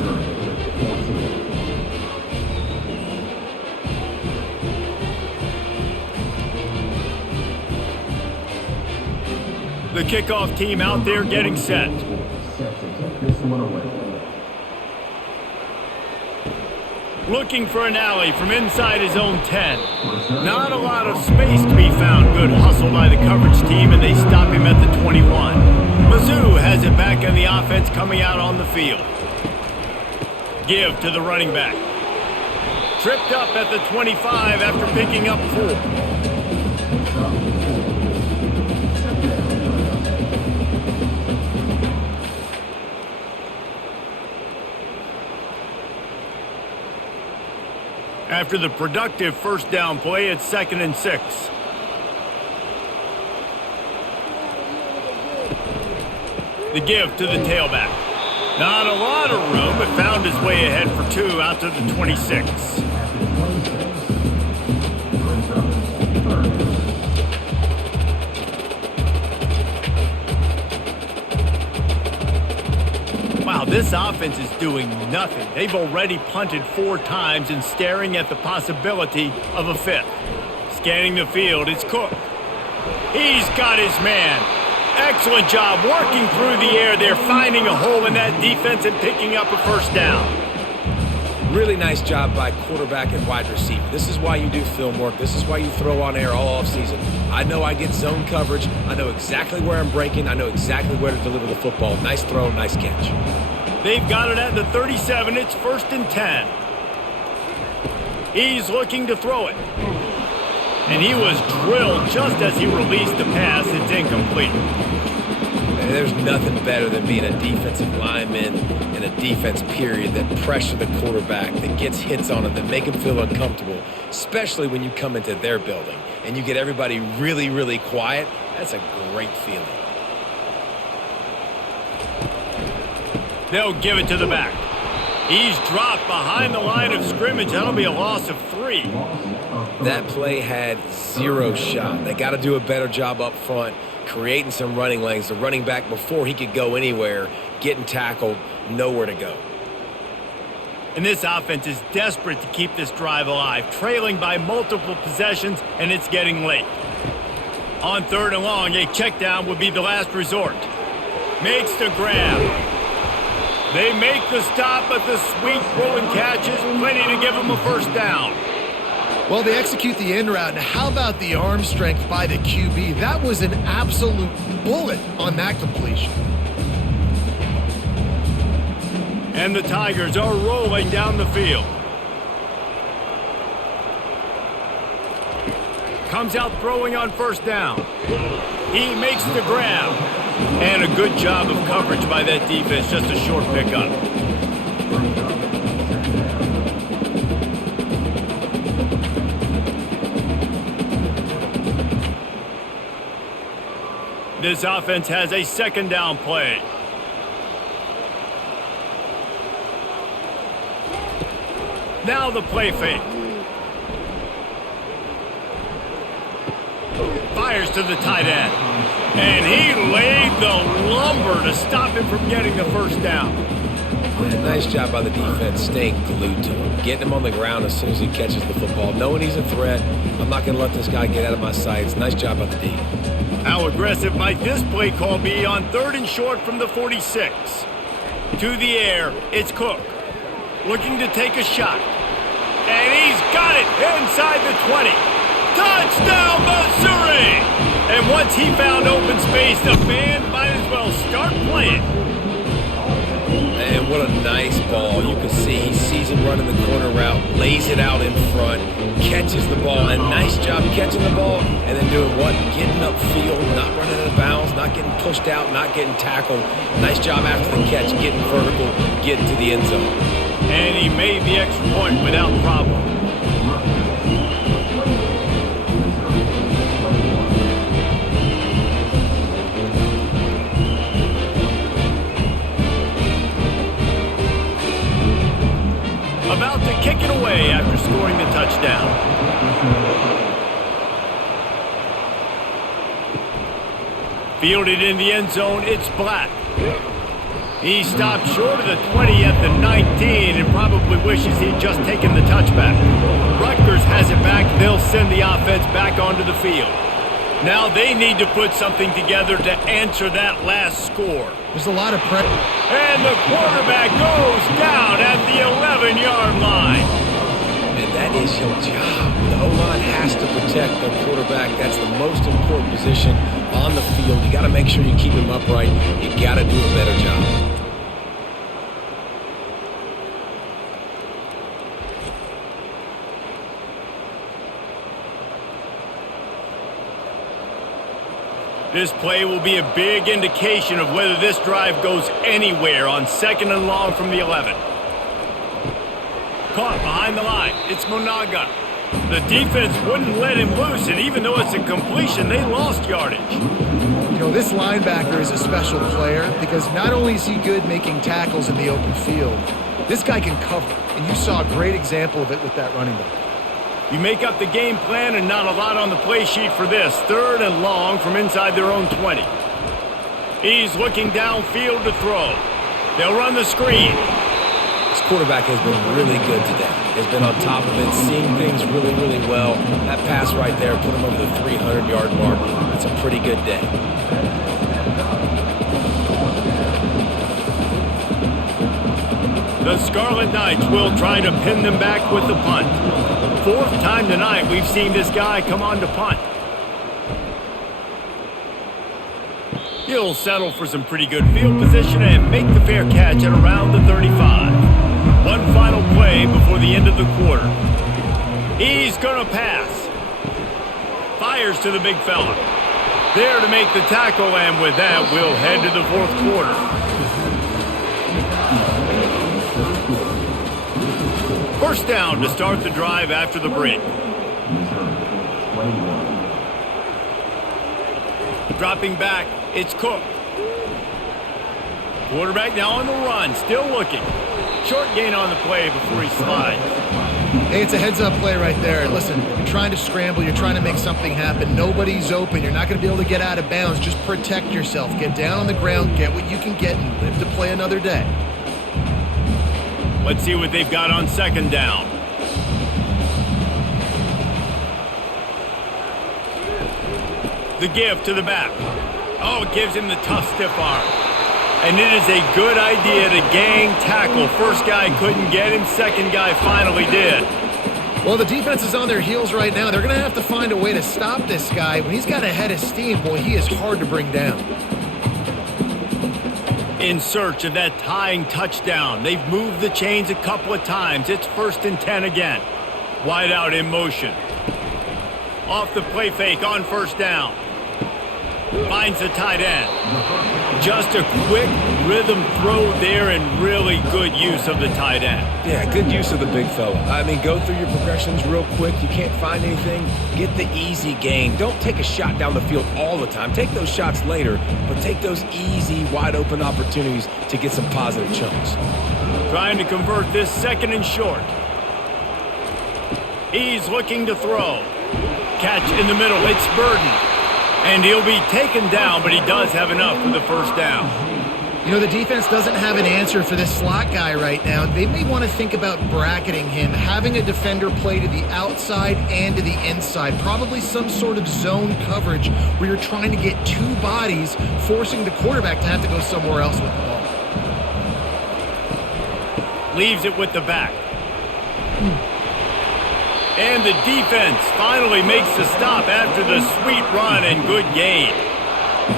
The kickoff team out there getting set. Looking for an alley from inside his own 10. Not a lot of space to be found. Good hustle by the coverage team, and they stop him at the 21. Mizzou has it back on the offense coming out on the field. Give to the running back. Tripped up at the 25 after picking up 4. After the productive first down play, it's 2nd and 6. The give to the tailback. Not a lot of room, but found his way ahead for 2 out to the 26. Wow, this offense is doing nothing. They've already punted 4 times and staring at the possibility of a 5th. Scanning the field, it's Cook. He's got his man. Excellent job working through the air. They're finding a hole in that defense and picking up a first down. Really nice job by quarterback and wide receiver. This is why you do film work. This is why you throw on air all offseason. I know I get zone coverage. I know exactly where I'm breaking. I know exactly where to deliver the football. Nice throw, nice catch. They've got it at the 37. It's 1st and 10. He's looking to throw it. And he was drilled just as he released the pass. It's incomplete. There's nothing better than being a defensive lineman in a defense period that pressure the quarterback, that gets hits on him, that make him feel uncomfortable, especially when you come into their building and you get everybody really, really quiet. That's a great feeling. They'll give it to the back. He's dropped behind the line of scrimmage. That'll be a loss of 3. That play had 0 shot. They got to do a better job up front, creating some running lanes. The running back, before he could go anywhere, getting tackled, nowhere to go. And this offense is desperate to keep this drive alive, trailing by multiple possessions, and it's getting late. On 3rd and long, a check down would be the last resort. Makes the grab. They make the stop, but the sweet throw and catch is plenty to give them a first down. Well, they execute the in route. Now, how about the arm strength by the QB? That was an absolute bullet on that completion. And the Tigers are rolling down the field. Comes out throwing on 1st down. He makes the grab. And a good job of coverage by that defense, just a short pickup. This offense has a 2nd down play. Now the play fake. fires to the tight end. And he laid the lumber to stop him from getting the first down. Yeah, nice job by the defense staying glued to him, getting him on the ground as soon as he catches the football, knowing he's a threat. I'm not going to let this guy get out of my sights. Nice job by the D. How aggressive might this play call be on 3rd and short from the 46? To the air, it's Cook, looking to take a shot. And he's got it inside the 20. Touchdown, Missouri! And once he found open space, the band might as well start playing. And what a nice ball. You can see he sees him running the corner route, lays it out in front, catches the ball, and nice job catching the ball, and then doing what? Getting upfield, not running out of bounds, not getting pushed out, not getting tackled. Nice job after the catch, getting vertical, getting to the end zone. And he made the extra point without problem. About to kick it away after scoring the touchdown. Fielded in the end zone, it's Black. He stopped short of the 20 at the 19 and probably wishes he'd just taken the touchback. Rutgers has it back. They'll send the offense back onto the field. Now they need to put something together to answer that last score. There's a lot of pressure. And the quarterback goes down at the 11-yard line. And that is your job. The O-line has to protect the quarterback. That's the most important position on the field. You got to make sure you keep him upright. You got to do a better job. This play will be a big indication of whether this drive goes anywhere on 2nd and long from the 11. Caught behind the line. It's Monaga. The defense wouldn't let him loose, and even though it's a completion, they lost yardage. You know, this linebacker is a special player because not only is he good making tackles in the open field, this guy can cover, and you saw a great example of it with that running back. You make up the game plan and not a lot on the play sheet for this. 3rd and long from inside their own 20. He's looking downfield to throw. They'll run the screen. This quarterback has been really good today. Has been on top of it, seeing things really, really well. That pass right there put him over the 300-yard mark. That's a pretty good day. The Scarlet Knights will try to pin them back with the punt. 4th time tonight we've seen this guy come on to punt. He'll settle for some pretty good field position and make the fair catch at around the 35. One final play before the end of the quarter. He's going to pass. Fires to the big fella. There to make the tackle, and with that, we'll head to the 4th quarter. First down to start the drive after the break. Dropping back, it's Cook. Quarterback now on the run, still looking. Short gain on the play before he slides. Hey, it's a heads-up play right there. Listen, you're trying to scramble. You're trying to make something happen. Nobody's open. You're not going to be able to get out of bounds. Just protect yourself. Get down on the ground, get what you can get, and live to play another day. Let's see what they've got on 2nd down. The give to the back. Oh, it gives him the tough stiff arm. And it is a good idea to gang tackle. First guy couldn't get him. Second guy finally did. Well, the defense is on their heels right now. They're going to have to find a way to stop this guy. When he's got a head of steam, boy, he is hard to bring down. In search of that tying touchdown. They've moved the chains a couple of times. It's 1st and 10 again. Wide out in motion. Off the play fake on 1st down. Finds the tight end. Just a quick rhythm throw there and really good use of the tight end. Yeah, good use of the big fella. I mean, go through your progressions real quick. You can't find anything. Get the easy gain. Don't take a shot down the field all the time. Take those shots later, but take those easy, wide-open opportunities to get some positive chunks. Trying to convert this 2nd and short. He's looking to throw. Catch in the middle. It's Burden. And he'll be taken down, but he does have enough for the first down. You know, the defense doesn't have an answer for this slot guy right now. They may want to think about bracketing him, having a defender play to the outside and to the inside. Probably some sort of zone coverage where you're trying to get two bodies, forcing the quarterback to have to go somewhere else with the ball. Leaves it with the back. And the defense finally makes the stop after the sweet run and good gain.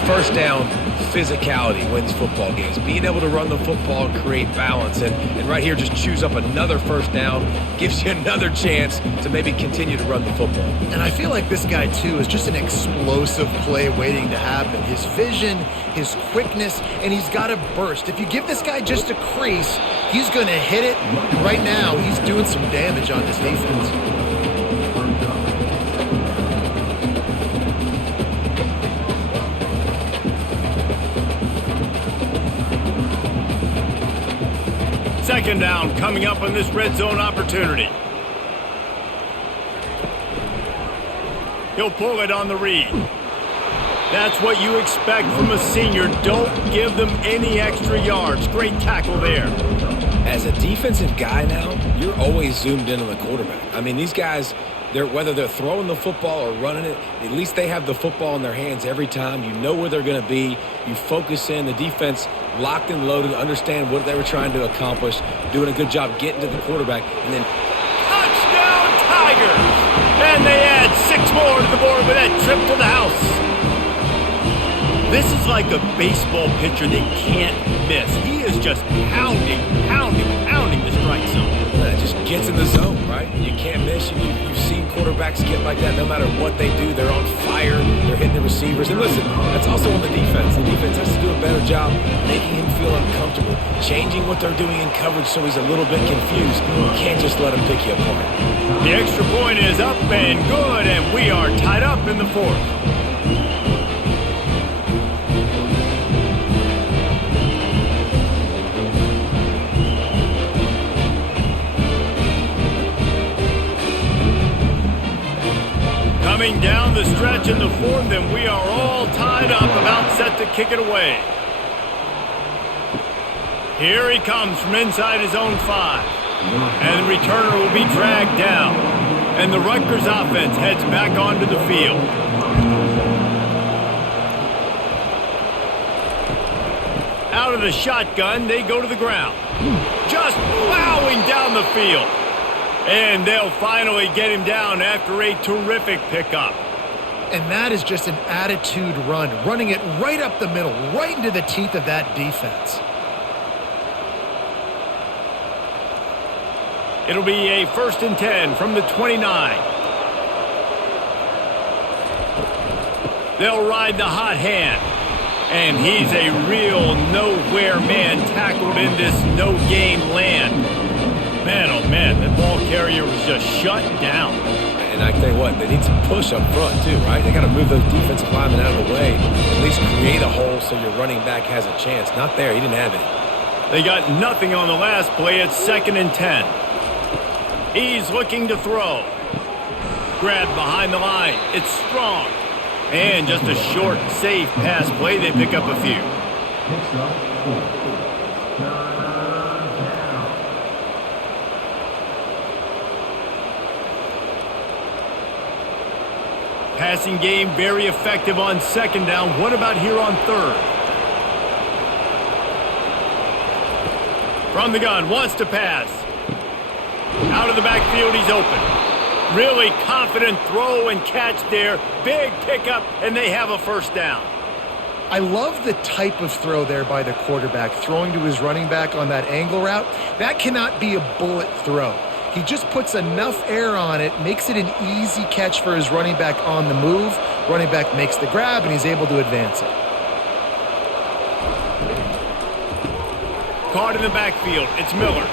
First down, physicality wins football games. Being able to run the football and create balance. And right here, just choose up another first down, gives you another chance to maybe continue to run the football. And I feel like this guy, too, is just an explosive play waiting to happen. His vision, his quickness, and he's got a burst. If you give this guy just a crease, he's going to hit it. And right now, he's doing some damage on this defense. Second down coming up on this red zone opportunity. He'll pull it on the read. That's what you expect from a senior. Don't give them any extra yards. Great tackle there. As a defensive guy now, you're always zoomed in on the quarterback. I mean, these guys, whether they're throwing the football or running it, at least they have the football in their hands every time. You know where they're going to be. You focus in. The defense locked and loaded, understand what they were trying to accomplish, doing a good job getting to the quarterback, and then touchdown Tigers! And they add 6 more to the board with that trip to the house. This is like a baseball pitcher they can't miss. He is just pounding the strike zone. It just gets in the zone, right? You can't miss. You've seen quarterbacks get like that. No matter what they do, they're on fire. They're hitting the receivers. And listen, that's also on the defense. The defense has to do a better job making him feel uncomfortable, changing what they're doing in coverage so he's a little bit confused. You can't just let him pick you apart. The extra point is up and good, and we are tied up in the fourth. Coming down the stretch in the fourth, and we are all tied up, about set to kick it away. Here he comes from inside his own 5. And the returner will be dragged down. And the Rutgers offense heads back onto the field. Out of the shotgun, they go to the ground. Just plowing down the field. And they'll finally get him down after a terrific pickup. And that is just an attitude run, running it right up the middle, right into the teeth of that defense. It'll be a 1st and 10 from the 29. They'll ride the hot hand. And he's a real nowhere man tackled in this no-game land. Man, oh man, that ball carrier was just shut down. And I tell you what, they need some push up front too, right? They got to move those defensive linemen out of the way. At least create a hole so your running back has a chance. Not there. He didn't have it. They got nothing on the last play. It's 2nd and 10. He's looking to throw. Grabbed behind the line. It's strong. And just a short, safe pass play. They pick up a few. Passing game very effective on 2nd down. What about here on 3rd? From the gun, wants to pass. Out of the backfield, he's open. Really confident throw and catch there. Big pickup, and they have a 1st down. I love the type of throw there by the quarterback, throwing to his running back on that angle route. That cannot be a bullet throw. He just puts enough air on it, makes it an easy catch for his running back on the move. Running back makes the grab, and he's able to advance it. Caught in the backfield, it's Miller.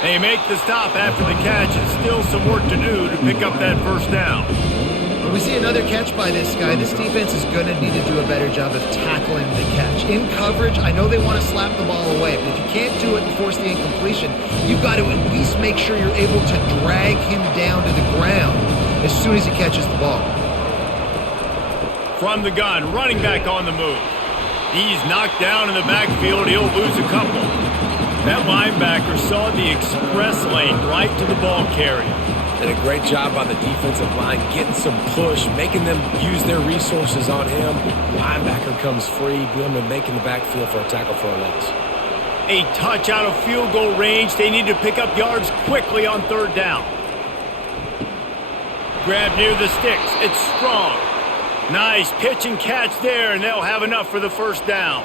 They make the stop after the catch, and still some work to do to pick up that 1st down. When we see another catch by this guy, this defense is going to need to do a better job of tackling the catch. In coverage, I know they want to slap the ball away, but if you can't do it and force the incompletion, you've got to at least make sure you're able to drag him down to the ground as soon as he catches the ball. From the gun, running back on the move. He's knocked down in the backfield. He'll lose a couple. That linebacker saw the express lane right to the ball carrier. Did a great job on the defensive line, getting some push, making them use their resources on him. Linebacker comes free, boom, and making the backfield for a tackle for a loss. A touch out of field goal range. They need to pick up yards quickly on third down. Grab near the sticks. It's strong. Nice pitch and catch there, and they'll have enough for the first down.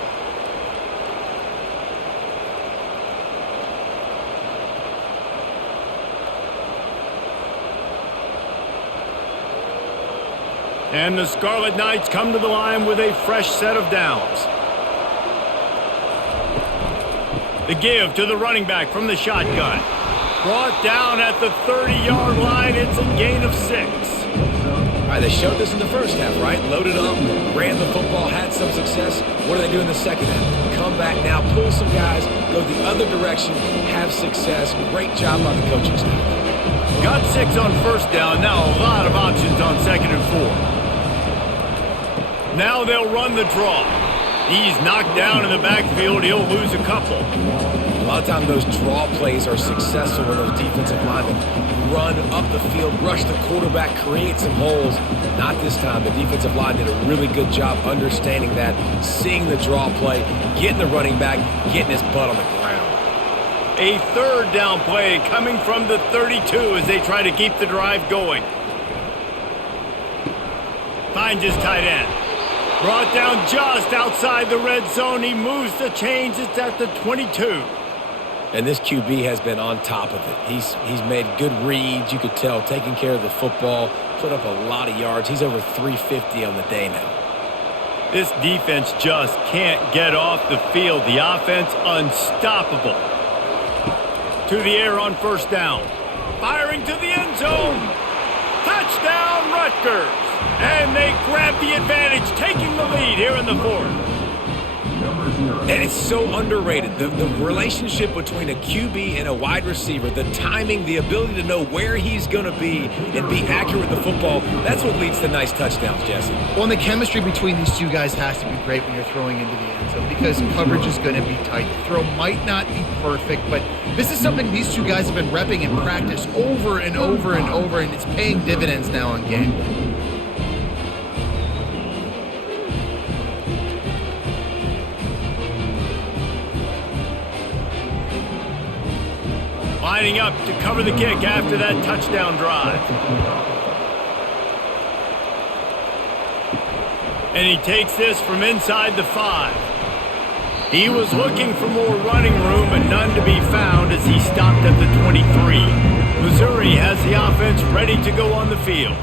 And the Scarlet Knights come to the line with a fresh set of downs. The give to the running back from the shotgun. Brought down at the 30-yard line. It's a gain of 6. All right, they showed this in the first half, right? Loaded up, ran the football, had some success. What do they do in the second half? Come back now, pull some guys, go the other direction, have success. Great job by the coaching staff. Got 6 on first down. Now a lot of options on second and 4. Now they'll run the draw. He's knocked down in the backfield. He'll lose a couple. A lot of times those draw plays are successful when those defensive linemen run up the field, rush the quarterback, create some holes. Not this time. The defensive line did a really good job understanding that, seeing the draw play, getting the running back, getting his butt on the ground. A third down play coming from the 32 as they try to keep the drive going. Finds his tight end. Brought down just outside the red zone. He moves the chains. It's at the 22. And this QB has been on top of it. He's made good reads, you could tell, taking care of the football, put up a lot of yards. He's over 350 on the day now. This defense just can't get off the field. The offense unstoppable. To the air on first down. Firing to the end zone. Touchdown, Rutgers. And they grab the advantage, taking the lead here in the fourth. And it's so underrated. The relationship between a QB and a wide receiver, the timing, the ability to know where he's going to be and be accurate with the football, that's what leads to nice touchdowns, Jesse. Well, and the chemistry between these two guys has to be great when you're throwing into the end zone because coverage is going to be tight. The throw might not be perfect, but this is something these two guys have been repping in practice over and over and over, and it's paying dividends now on game day. Lining up to cover the kick after that touchdown drive. And he takes this from inside the 5. He was looking for more running room, but none to be found as he stopped at the 23. Missouri has the offense ready to go on the field.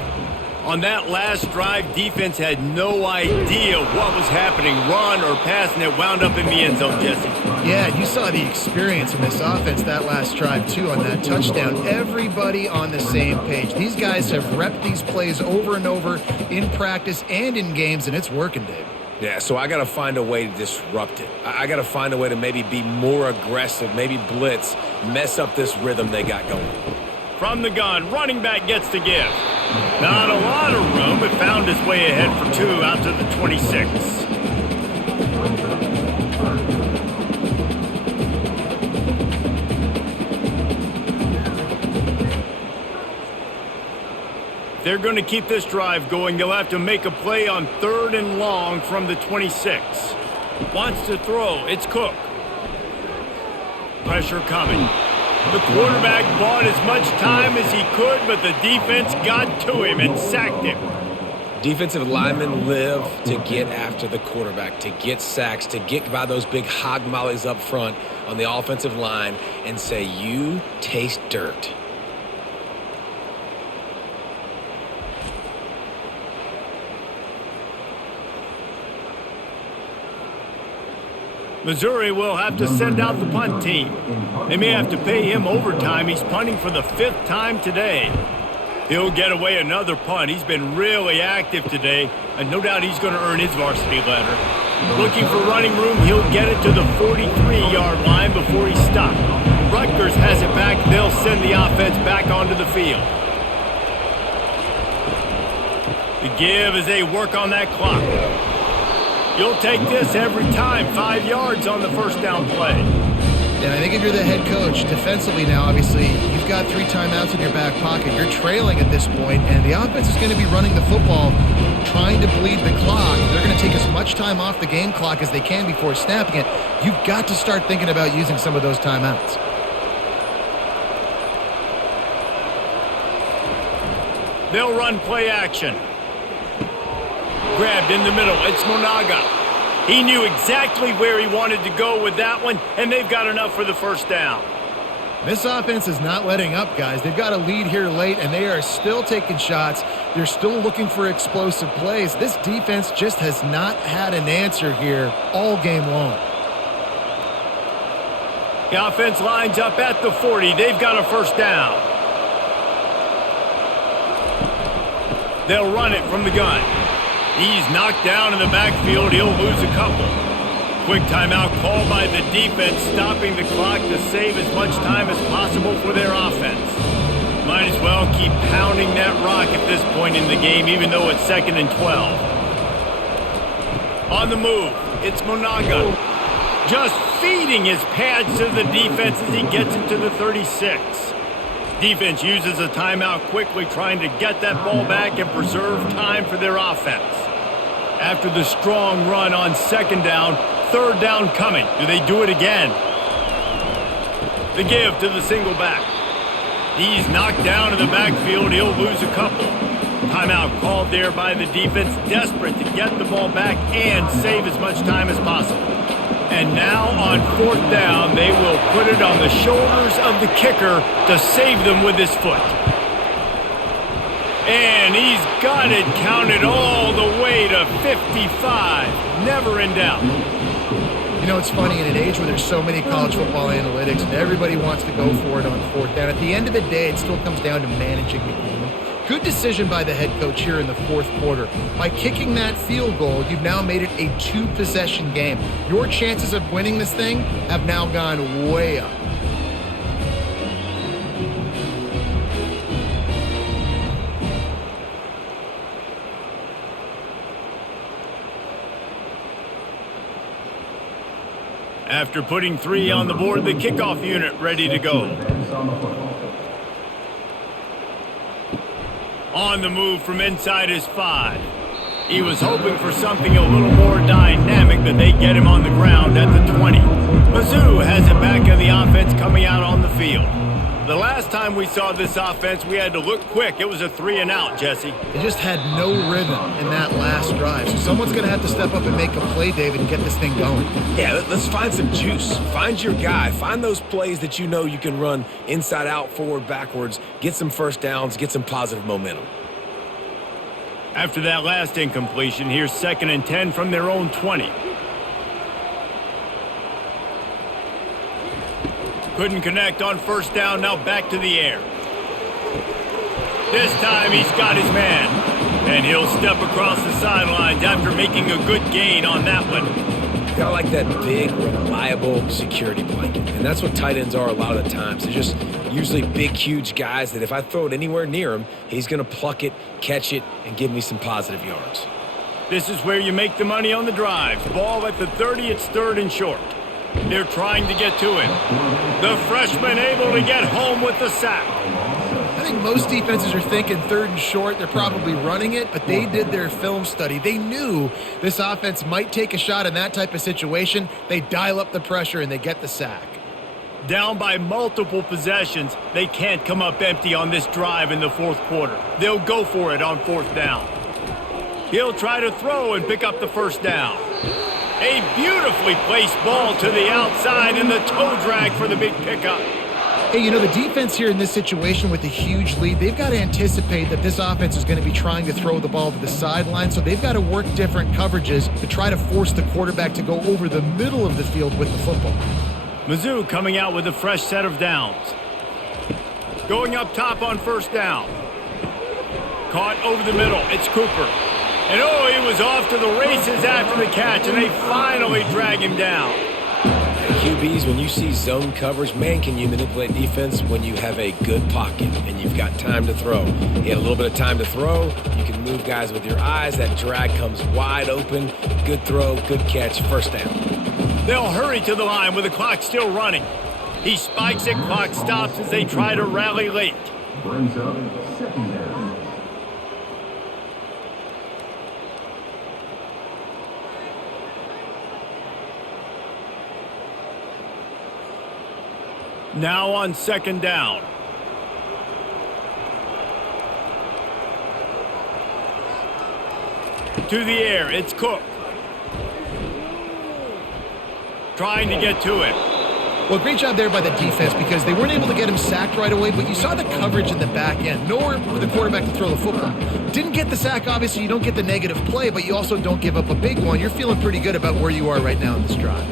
On that last drive, defense had no idea what was happening, run or pass, and it wound up in the end zone, Jesse. Yeah, you saw the experience in this offense that last drive, too, on that touchdown. Everybody on the same page. These guys have repped these plays over and over in practice and in games, and it's working, Dave. Yeah, so I got to find a way to disrupt it. I got to find a way to maybe be more aggressive, maybe blitz, mess up this rhythm they got going. From the gun, running back gets the give. Not a lot of room, but found his way ahead for 2 out to the 26. They're going to keep this drive going. They'll have to make a play on 3rd and long from the 26. Wants to throw. It's Cook. Pressure coming. The quarterback bought as much time as he could, but the defense got to him and sacked him. Defensive linemen live to get after the quarterback, to get sacks, to get by those big hog mollies up front on the offensive line and say, you taste dirt. Missouri will have to send out the punt team. They may have to pay him overtime. He's punting for the 5th time today. He'll get away another punt. He's been really active today, and no doubt he's going to earn his varsity letter. Looking for running room, he'll get it to the 43-yard line before he's stopped. Rutgers has it back. They'll send the offense back onto the field. The give as they work on that clock. You'll take this every time. 5 yards on the first down play. And I think if you're the head coach, defensively now, obviously, you've got 3 timeouts in your back pocket. You're trailing at this point, and the offense is going to be running the football, trying to bleed the clock. They're going to take as much time off the game clock as they can before snapping it. You've got to start thinking about using some of those timeouts. They'll run play action. Grabbed in the middle. It's Monaga. He knew exactly where he wanted to go with that one, and they've got enough for the first down. This offense is not letting up, guys. They've got a lead here late, and they are still taking shots. They're still looking for explosive plays. This defense just has not had an answer here all game long. The offense lines up at the 40. They've got a first down. They'll run it from the gun. He's knocked down in the backfield. He'll lose a couple. Quick timeout called by the defense, stopping the clock to save as much time as possible for their offense. Might as well keep pounding that rock at this point in the game, even though it's 2nd and 12. On the move, it's Monaga. Just feeding his pads to the defense as he gets into the 36. Defense uses a timeout quickly, trying to get that ball back and preserve time for their offense. After the strong run on 2nd down, 3rd down coming. Do they do it again? The give to the single back. He's knocked down in the backfield. He'll lose a couple. Timeout called there by the defense, desperate to get the ball back and save as much time as possible. And now on 4th down, they will put it on the shoulders of the kicker to save them with his foot. And he's got it counted all the way to 55. Never in doubt. You know, it's funny, in an age where there's so many college football analytics and everybody wants to go for it on 4th down, at the end of the day, it still comes down to managing the game. Good decision by the head coach here in the 4th quarter. By kicking that field goal, you've now made it a 2-possession game. Your chances of winning this thing have now gone way up. After putting 3 on the board, the kickoff unit ready to go. On the move from inside his 5. He was hoping for something a little more dynamic, but they get him on the ground at the 20. Mizzou has it back in the offense coming out on the field. The last time we saw this offense, we had to look quick. It was a 3-and-out, Jesse. They just had no rhythm in that last drive. So someone's going to have to step up and make a play, David, and get this thing going. Yeah, let's find some juice. Find your guy. Find those plays that you know you can run inside out, forward, backwards. Get some first downs. Get some positive momentum. After that last incompletion, here's 2nd and 10 from their own 20. Couldn't connect on 1st down, now back to the air. This time he's got his man, and he'll step across the sidelines after making a good gain on that one. Gotta like that big, reliable security blanket, and that's what tight ends are a lot of the times. They're just usually big, huge guys that if I throw it anywhere near him, he's gonna pluck it, catch it, and give me some positive yards. This is where you make the money on the drives. Ball at the 30, it's 3rd and short. They're trying to get to him. The freshman able to get home with the sack. I think most defenses are thinking 3rd and short. They're probably running it, but they did their film study. They knew this offense might take a shot in that type of situation. They dial up the pressure, and they get the sack. Down by multiple possessions, they can't come up empty on this drive in the 4th quarter. They'll go for it on 4th down. He'll try to throw and pick up the first down. A beautifully placed ball to the outside and the toe drag for the big pickup. Hey, you know, the defense here in this situation with a huge lead, they've got to anticipate that this offense is going to be trying to throw the ball to the sideline, so they've got to work different coverages to try to force the quarterback to go over the middle of the field with the football. Mizzou coming out with a fresh set of downs. Going up top on 1st down. Caught over the middle. It's Cooper. And oh, he was off to the races after the catch, and they finally drag him down. QBs, when you see zone coverage, man, can you manipulate defense when you have a good pocket and you've got time to throw. He had a little bit of time to throw. You can move guys with your eyes. That drag comes wide open. Good throw, good catch, first down. They'll hurry to the line with the clock still running. He spikes it, clock stops as they try to rally late. Brings up second down. Now on second down. To the air, it's Cook. Trying to get to it. Well, great job there by the defense because they weren't able to get him sacked right away, but you saw the coverage in the back end. Nowhere for the quarterback to throw the football. Didn't get the sack, obviously. You don't get the negative play, but you also don't give up a big one. You're feeling pretty good about where you are right now in this drive.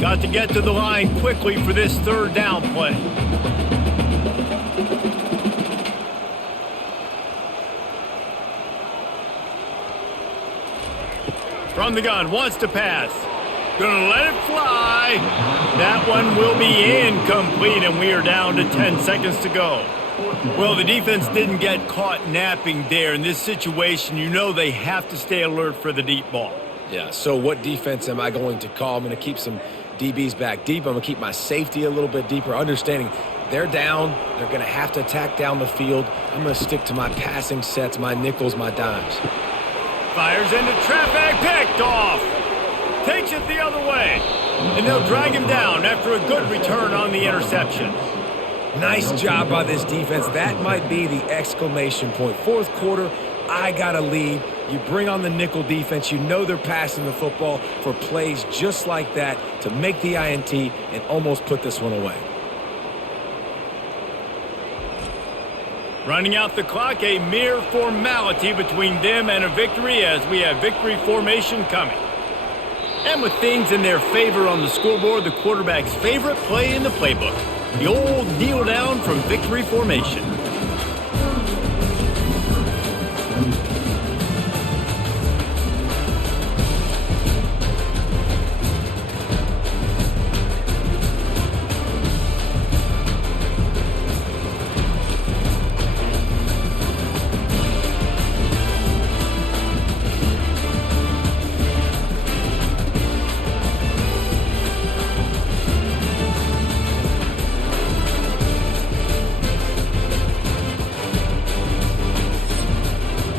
Got to get to the line quickly for this third down play. From the gun, wants to pass. Gonna let it fly. That one will be incomplete, and we are down to 10 seconds to go. Well, the defense didn't get caught napping there. In this situation, you know they have to stay alert for the deep ball. Yeah, so what defense am I going to call? I'm going to keep some DBs back deep. I'm going to keep my safety a little bit deeper, understanding they're down. They're going to have to attack down the field. I'm going to stick to my passing sets, my nickels, my dimes. Fires into traffic, picked off. Takes it the other way. And they'll drag him down after a good return on the interception. Nice job by this defense. That might be the exclamation point. Fourth quarter, I got a lead. You bring on the nickel defense. You know they're passing the football for plays just like that to make the INT and almost put this one away. Running out the clock, a mere formality between them and a victory as we have victory formation coming. And with things in their favor on the scoreboard, the quarterback's favorite play in the playbook, the old kneel down from victory formation.